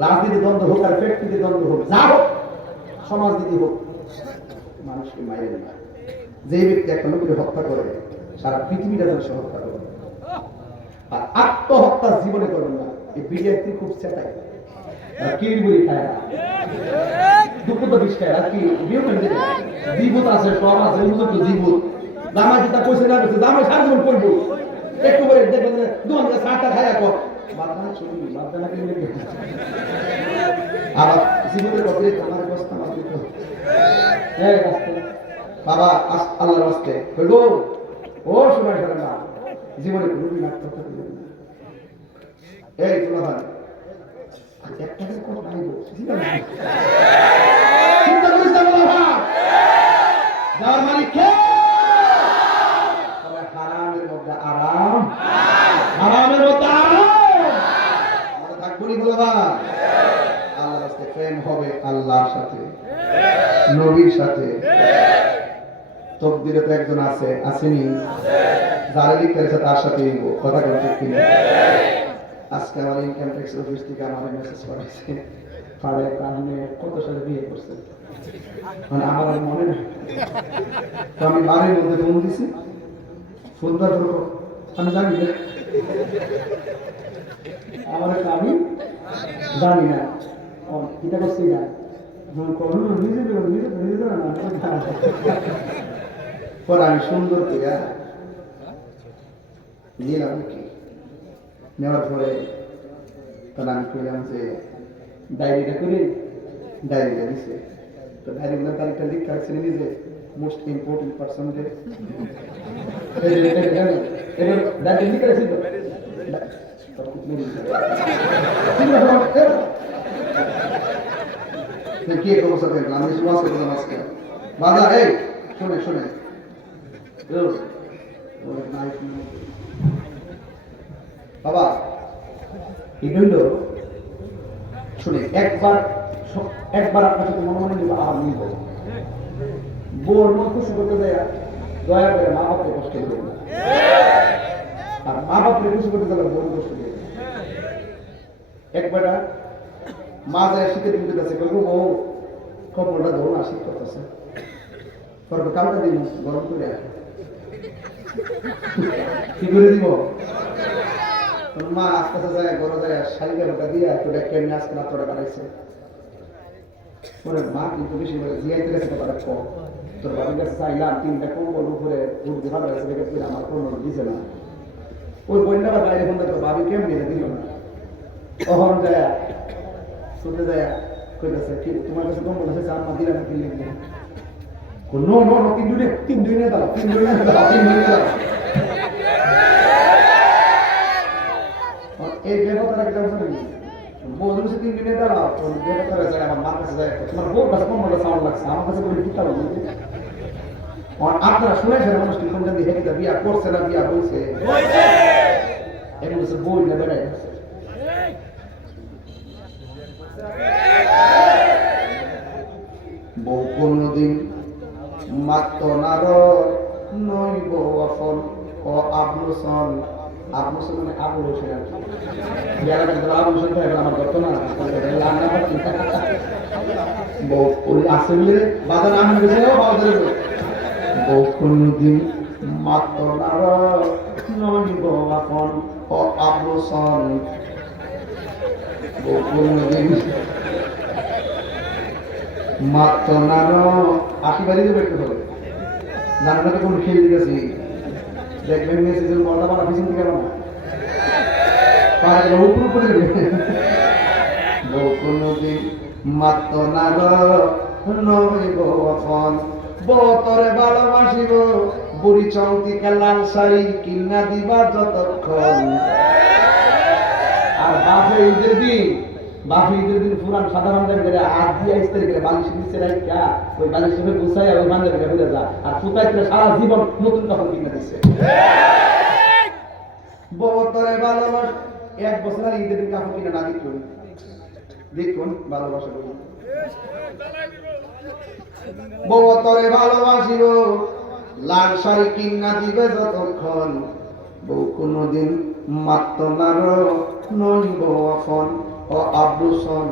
রাজনীতি দ্বন্দ্ব হোক আর ব্যক্তিগত দ্বন্দ্ব হোক যা হোক সমাজনীতি হোক মানুষকে মারেন না। যে ব্যক্তি একটা লোকের হত্যা করে সারা পৃথিবীটা যেন সে হত্যা করে, আর আত্মহত্যা জীবনে করবেন না। এই বিজেপি খুব চেতাই কির বুড়ি খায় না, দুঃখ তো বিষ খায় আর কি জীবত আছে, সব আছে, উপযুক্ত জীবত। জামাই যেটা কইছে না কইছে জামাই সারা জীবন করবো, একটু করে দেখবেন 2007টা খায়া কর মাথা চুরি মাথা না কিনে আবার জীবনের বদলে তোমার অবস্থা মাত্র এই রাস্তা বাবা আল্লাহর রাস্তায় কইবো ও সময় করে না জীবনে কোনো দিন একটা কথা বলবেন না। এই তোলা ভাই একটা কথা নাইবো চিন্তা করিস না বাবা, যার মালিক কে? তবে হারামের মধ্যে আরাম, হারামের মধ্যে আরাম আমরা থাকবো নি বলে ভাই। আল্লাহর রাস্তায় প্রেম হবে আল্লাহর সাথে, নবীর সাথে। তকদিরে তো একজন আছে, আসেনি? যারা লিখতেছে তার সাথে কথা বলতে কি আজকে আমার ইনকাম ট্যাক্স অফিস থেকে আমার মেসেজ করেছে পাড়ে কারণে কত সালে বিয়ে করছে, মানে আমার আর মনে নেই। তো আমি বাড়ির মধ্যে ফোন দিছি, ফোন দেওয়ার পর আমি জানি না, আমার আমি জানি না এটা করছি না পরে আমি সুন্দর করে নিলাম কি নেওয়ার পরে তাহলে আমি কইলাম যে ডায়েরিটা করে ডায়েরিটা দিছে, তো ডায়েরিগুলো তারিখটা লিখতে রাখছে নিজে মোস্ট ইম্পর্টেন্ট পার্সনকে ডায়েরি লিখে রাখছি তো কি এক অবস্থা দেখলাম আমি সমাজ করলাম আজকে বাধা। এই শুনে শুনে বাবা এগুলো শুনে একবার আপনার সাথে মনে মনে নিব আর নিব বোর মন খুশি করতে যায় দয়া করে মা বাপকে কষ্ট দেবে না, আর মা বাপকে খুশি করতে গেলে বোন কষ্ট দেবে। একবার মা যায় শীতের দিন কাছে কইব ও কপড়টা ধরো না শীত করতেছে, করবো কালকে দিন গরম করে কি করে দিব। মা আস্তে আস্তে যায় গরম যায় শাড়ি বেরোটা দিয়ে একটু কেমনি আজকে রাত্রটা কাটাইছে। মা কিন্তু বেশি করে জিয়াইতে গেছে কথাটা কম তোর বাড়ির কাছে চাইলাম 3টা কম্বল উপরে উঠতে ভালো আছে দেখে তুই আমার কোনো দিছে না ওই বন্যা বা বাইরে ফোন দেখো ভাবি কেমনি এটা দিল না তখন যায় শুনতে যায় কইতাছে কি তোমার কাছে কম্বল আছে আমার দিলাম কি লিখবে নো নো নো 3 দিনে দাও 3 দিনে দাও এই ব্যাপারটা একটা কথা বলি বলুন সে 3 দিনে দাও তো ব্যাপারটা যায় আমার মার কাছে যায় তোমার বউ কাছে কম্বলটা সাউন্ড লাগছে আমার কাছে বলি কি কারণ বলতে আর আপনারা শুনেছেন মানুষ কি কোনটা দিয়ে হেঁটে বিয়া করছে না বিয়া বলছে এমন বই না বেড়াই আছে বউ কোনদিন মাত্র নার নই বউ অফল ও আবলুসন আবলুসন মানে আবুল হোসেন আর কি বিয়ারা কিন্তু আবুল হোসেন থাকে আমার গত না রান্না করতে বউ ওই আসলে বাজার আমি গেছে ও বাজারে বউ কোনদিন মাত্র নার নই বউ অফল ও আবলুসন বউ কোনদিন মাত্র নার আশীর্বাদই তো ব্যক্ত হবে জানো না তো কোন খেল দিতেছি দেখবেন মেসেজের বড় বড় পিছন থেকে না পারে উপর উপরে বউ কোনদিন মাত্র নার নই বউ অফল বউ তরে ভালোবাসিব বুড়ি চৌকিকে লাল শাড়ি কিনা দিবা যতক্ষণ আর বাপে ঈদের দিন পুরান সাধারণ করে হাত দিয়ে আসতে গেলে বালিশের নিচে রাখা ওই বালিশের গুছাই ওই বান্ধবী ঘুরে যা আর ফুটাই সারা জীবন নতুন কাপড় কিনে দিচ্ছে বউ তরে ভালোবাস 1 বছর আর ঈদের দিন কাপড় কিনে না দেখুন ভালোবাসা করি বউ তরে ভালোবাসিব লাল শাড়ি কিনা দিবে যতক্ষণ বউ কোনদিন মাত্র নার নই বউ অফল ও আবলুসন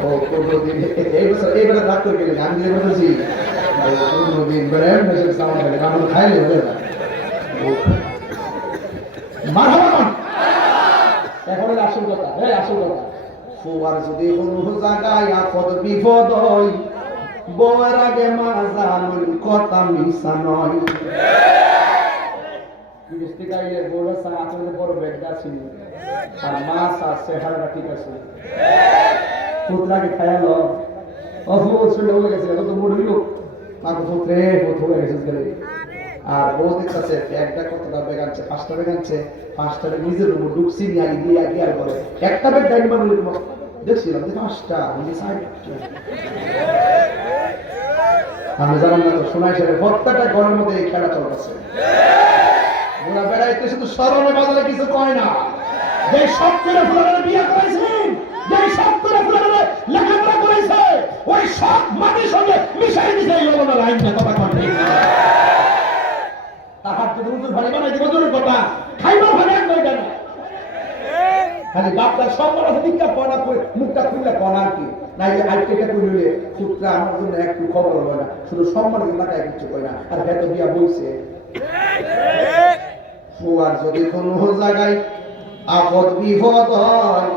বউ কোনদিন এইবার রাগ করে গেলেন আমি যেটা বলছি বউ কোনদিন ব্র্যান্ড মেসেজ সাউন্ড করে কারণ খাইলে হবে না মারহাবা এখন আসল কথা আসল কথা ফুয়ার যদি কোনো জায়গায় আপদ বিপদ হয় বউয়ের আগে মা জানুন কথা মিশা নয় মিষ্টি গাইলে বড় সা আপনাদের বড় বেগদা ছিল আর মাছ আর চেহারাটা ঠিক আছে পুত্রাকে খায়ালো অভূত শুনে হয়ে গেছে তো মরে লোক মাকে পুত্রে পুত্র হয়ে গেছে গেলে আর বউ দেখতেছে একটা কতটা বেগ আনছে 5টা বেগ আনছে 5টা বেগ নিজের রুমে ঢুকছি নিয়ে দিয়ে আগে আর করে একটা বেগ ডাইন বানলে দেখছিলাম যে 5টা নিজে সাইড আমি জানাম না তো শোনাই সেরে প্রত্যেকটা ঘরের মধ্যে এই খেলা চলতেছে ওরা বেড়াইতে শুধু স্মরণে বাজারে কিছু কয় না যে সব করে ফুলারে বিয়ে করেছেন যে সব করে ফুলারে লেখাপড়া করেছে ওই সব মাটির সঙ্গে মিশাই দিছে এই লোকের লাইনটা কথা কয় তাহার তো দুধুর ভাড়ি বানাই দিব দূরের কথা খাইবার ভাড়ি এক নয় জানা খালি বাপটার সব বড় দিকটা পড়া করে মুখটা খুললে কনা কি নাই যে আইটেটা কইলে পুত্রা আমার জন্য একটু খবর হবে না শুধু সম্মান এলাকায় কিছু কই না আর হেতো দিয়া বলছে ফুয়ার যদি কোনো জায়গায় আপদ বিপদ হয়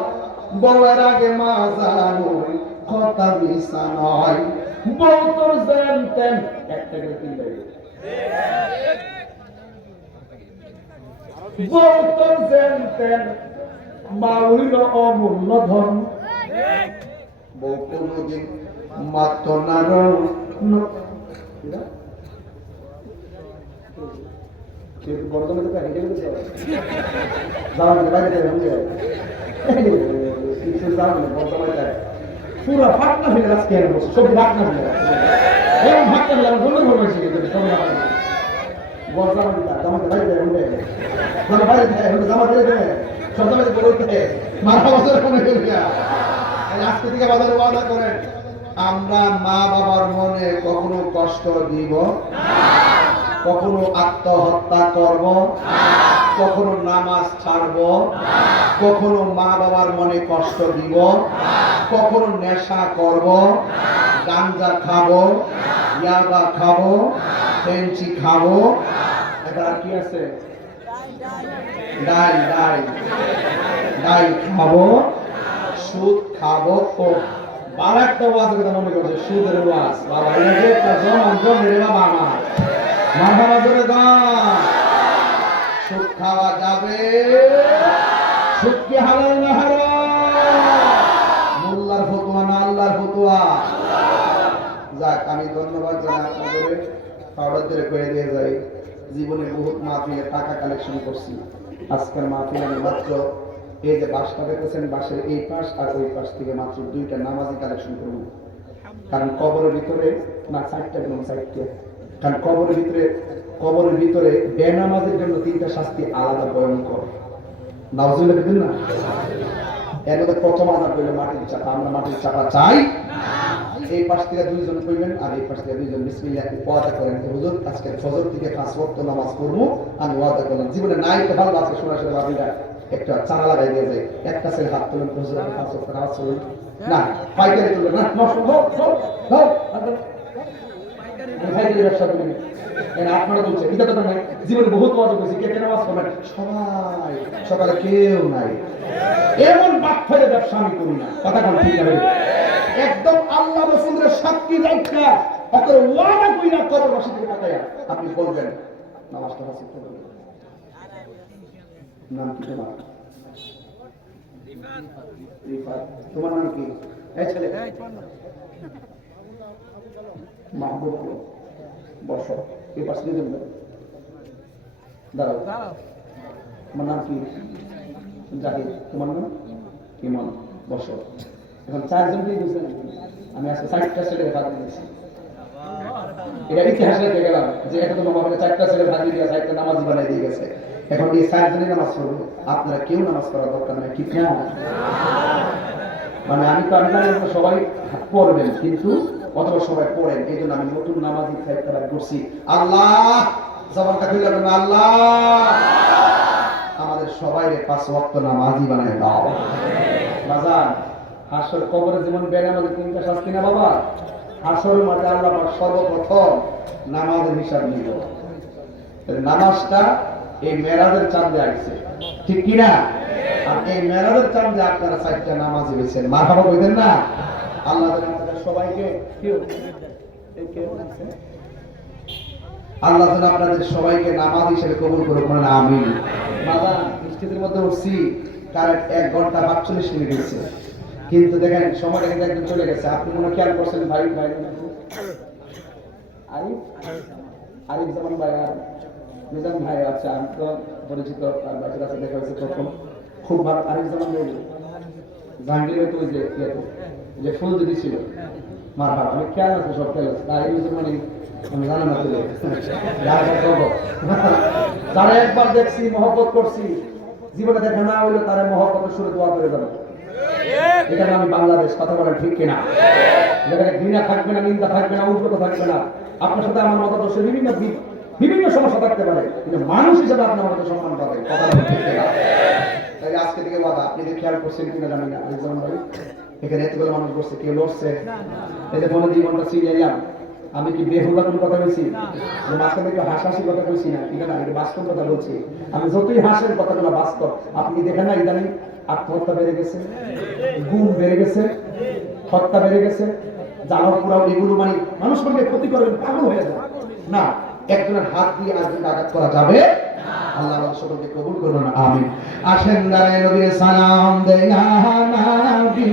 বউয়ের আগে মা জানুন কথা মিশা নয় বউ তোর জানতেন একটা করে তিন বাইরে বউ তোর জানতেন মা হইল অমূল্য ধন বউ কোনদিন মাত্র নার বর্তমানে তো হেঁটে গেছে যাওয়া বাইরে বর্তমানে পুরো ফাটনা ফেলে আজকে সব ফাটনা ফেলে এরকম ফাটনা ফেলে আমার সুন্দর ভাবে জামাতে বাইরে জামাতে সন্তানের বলতে মারা বছর মনে করিয়া আজকে থেকে বাজারে ওয়াদা করেন আমরা মা বাবার মনে কখনো কষ্ট দিব কখনো আত্মহত্যা করব কখনো নামাজ ছাড়ব কখনো মা বাবার মনে কষ্ট দিব কখনো নেশা করব গাঞ্জা খাবো ইয়াবা খাবো ফেন্সি খাবো এটা আর কি আছে ডাই ডাই ডাই খাবো সুদ খাবো ও আর একটা ওয়াজ কথা মনে করছে সুদের ওয়াজ বাবা এটা যে একটা জম রে বাবা আমার মারহাবা জোরে গান সুদ খাওয়া যাবে সুদ কি হালাল না হারাম মোল্লার ফতোয়া না আল্লাহর ফতোয়া যাক আমি ধন্যবাদ জানাই আপনাদের পাউডার ধরে কয়ে দিয়ে যাই জীবনে বহুত মাহফিলে টাকা কালেকশন করছি আজকের মাহফিলে আমি মাত্র এই যে বাসটা দেখতেছেন বাসের এই পাশ আর ওই পাশ থেকে মাত্র 2টা নামাজি কালেকশন করব কারণ কবরের ভিতরে না 4টা কোন 4টা কারণ কবরের ভিতরে বেনামাজের জন্য 3টা শাস্তি আলাদা ভয়ঙ্কর নাউজুবিল্লাহ দিন না এর মধ্যে প্রথম আযাব হলো মাটির চাপা আমরা মাটির চাপা চাই এই পাশ থেকে 2 জন কইবেন আর এই পাশ থেকে 2 জন বিসমিল্লাহ ওয়াদা করেন যে হুজুর আজকে ফজর থেকে 5 ওয়াক্ত নামাজ পড়ব আমি ওয়াদা করলাম জীবনে নাই তো ভালো আজকে শোনা শোনা ভাবিরা একটা চারা লাগাই দিয়ে যায় একটা ছেলে হাত তুলেন হুজুর আমি 5 ওয়াক্ত নামাজ পড়ব না পাইকারি তুলবেন না নষ্ট হোক পাইকারি ব্যবসা করবেন এর আপনারা বলছেন এটা তো নাই জীবনে বহুত ওয়াদা করেছি কে নামাজ পড়বেন সবাই সকালে কেউ নাই এমন বাক্যের ব্যবসা আমি করি না কথা কোন ঠিক আছে একদম আল্লাহ রাসূলের সাক্ষী রাখা ওকে ওয়াদা কইরা কবর বসে থেকে তাকায়া আপনি বলবেন নামাজটা হাসিল করবেন নাম কি তোমার রিফাত তোমার নাম কি এই ছেলে মাহবুব বসো এই পাশে দিয়ে দেবেন দাঁড়াও তোমার নাম কি জাহিদ তোমার নাম ইমন বসো এখন 4 জন কি বুঝছেন আমি আজকে 4টা ছেলে ভাগ দিয়েছি এটা ইতিহাস লিখে গেলাম যে এটা তো মামাকে 4টা ছেলে ভাগ দিয়ে 4টা নামাজ বানাই দিয়ে গেছে এখন এই 4 জনই নামাজ পড়বে আপনারা কেউ নামাজ পড়ার দরকার নাই ঠিক না মানে আমি জানি সবাই পড়বেন কিন্তু অথবা সবাই পড়েন এই জন্য আমি নতুন নামাজি দায়িত্ব করছি আল্লাহ জবানটা খুলে বলেন আল্লাহ আমাদের সবাইকে 5 ওয়াক্ত নামাজি বানায় দাও বাজান হাসর কবরে যেমন বেনামাজি 3টা শাস্তি না বাবা হাসরের মাঠে আল্লাহ পাক সর্বপ্রথম নামাজের হিসাব নিব নামাজটা এই মেরাজের চাঁদে আসছে ঠিক কি না আর এই মেরাজের চাঁদে আপনারা 4টা নামাজি হয়েছেন মারহাবা কইতেন না আল্লাহ আপনাদের সবাইকে আল্লাহ যেন আপনাদের সবাইকে নামাজ হিসেবে কবুল করুক বলেন আমিন বাবা মিষ্টিদের মধ্যে উঠছি কারেন্ট 1 ঘন্টা 45 মিনিট হয়েছে কিন্তু দেখেন সময়টা কিন্তু একদম চলে গেছে আপনি মনে খেয়াল করছেন ভাই আরিফ জামান ভাই আর নিজাম ভাই আছে আমি তো পরিচিত আর বাচ্চার কাছে দেখা হয়েছে প্রথম খুব ভালো আরিফ জামান ভাই জাহাঙ্গীরের তো যে ফুল দিদি ছিল মারহাবা আমি খেয়াল আছে সব খেয়াল আছে তাই মানে আমি জানি না তুলে যারা একবার দেখছি মহব্বত করছি জীবনে দেখা না হইলে তারা মহব্বতের সুরে দোয়া করে যাবে এখানে আমি বাংলাদেশ কথা বলেন ঠিক কিনা যেখানে ঘৃণা থাকবে না নিন্দা থাকবে না উগ্রতা থাকবে না আপনার সাথে আমার মতাদর্শে বিভিন্ন সমস্যা থাকতে পারে কিন্তু মানুষ হিসেবে আপনার আমাদের সম্মান পাবে কথা বলেন ঠিক কিনা তাই আজকে থেকে ওয়াদা আপনি যে খেয়াল করছেন কিনা জানি না যেমন ভাই এখানে এতগুলো মানুষ বসছে কেউ লড়ছে এই যে মনে জীবনটা সিরিয়ালাম আমি কি বেহুদা কোন কথা বলছি যে মাঝখানে একটু হাসাহাসি কথা বলছি না এটা না এটা বাস্তব কথা বলছি আমি যতই হাসের কথাগুলো বাস্তব আপনি দেখেন না ইদানিং আত্মহত্যা বেড়ে গেছে গুম বেড়ে গেছে হত্যা বেড়ে গেছে জানোয়ার পুরাও এগুলো মানে মানুষ মানে ক্ষতি করবেন পাগল হয়ে যায় না একজনের হাত দিয়ে আরেকজনকে আঘাত করা যাবে আল্লাহ আমাদের সকলকে কবুল করুন আমিন আসেন দাঁড়ায় নবীর সালাম দেয়া নবী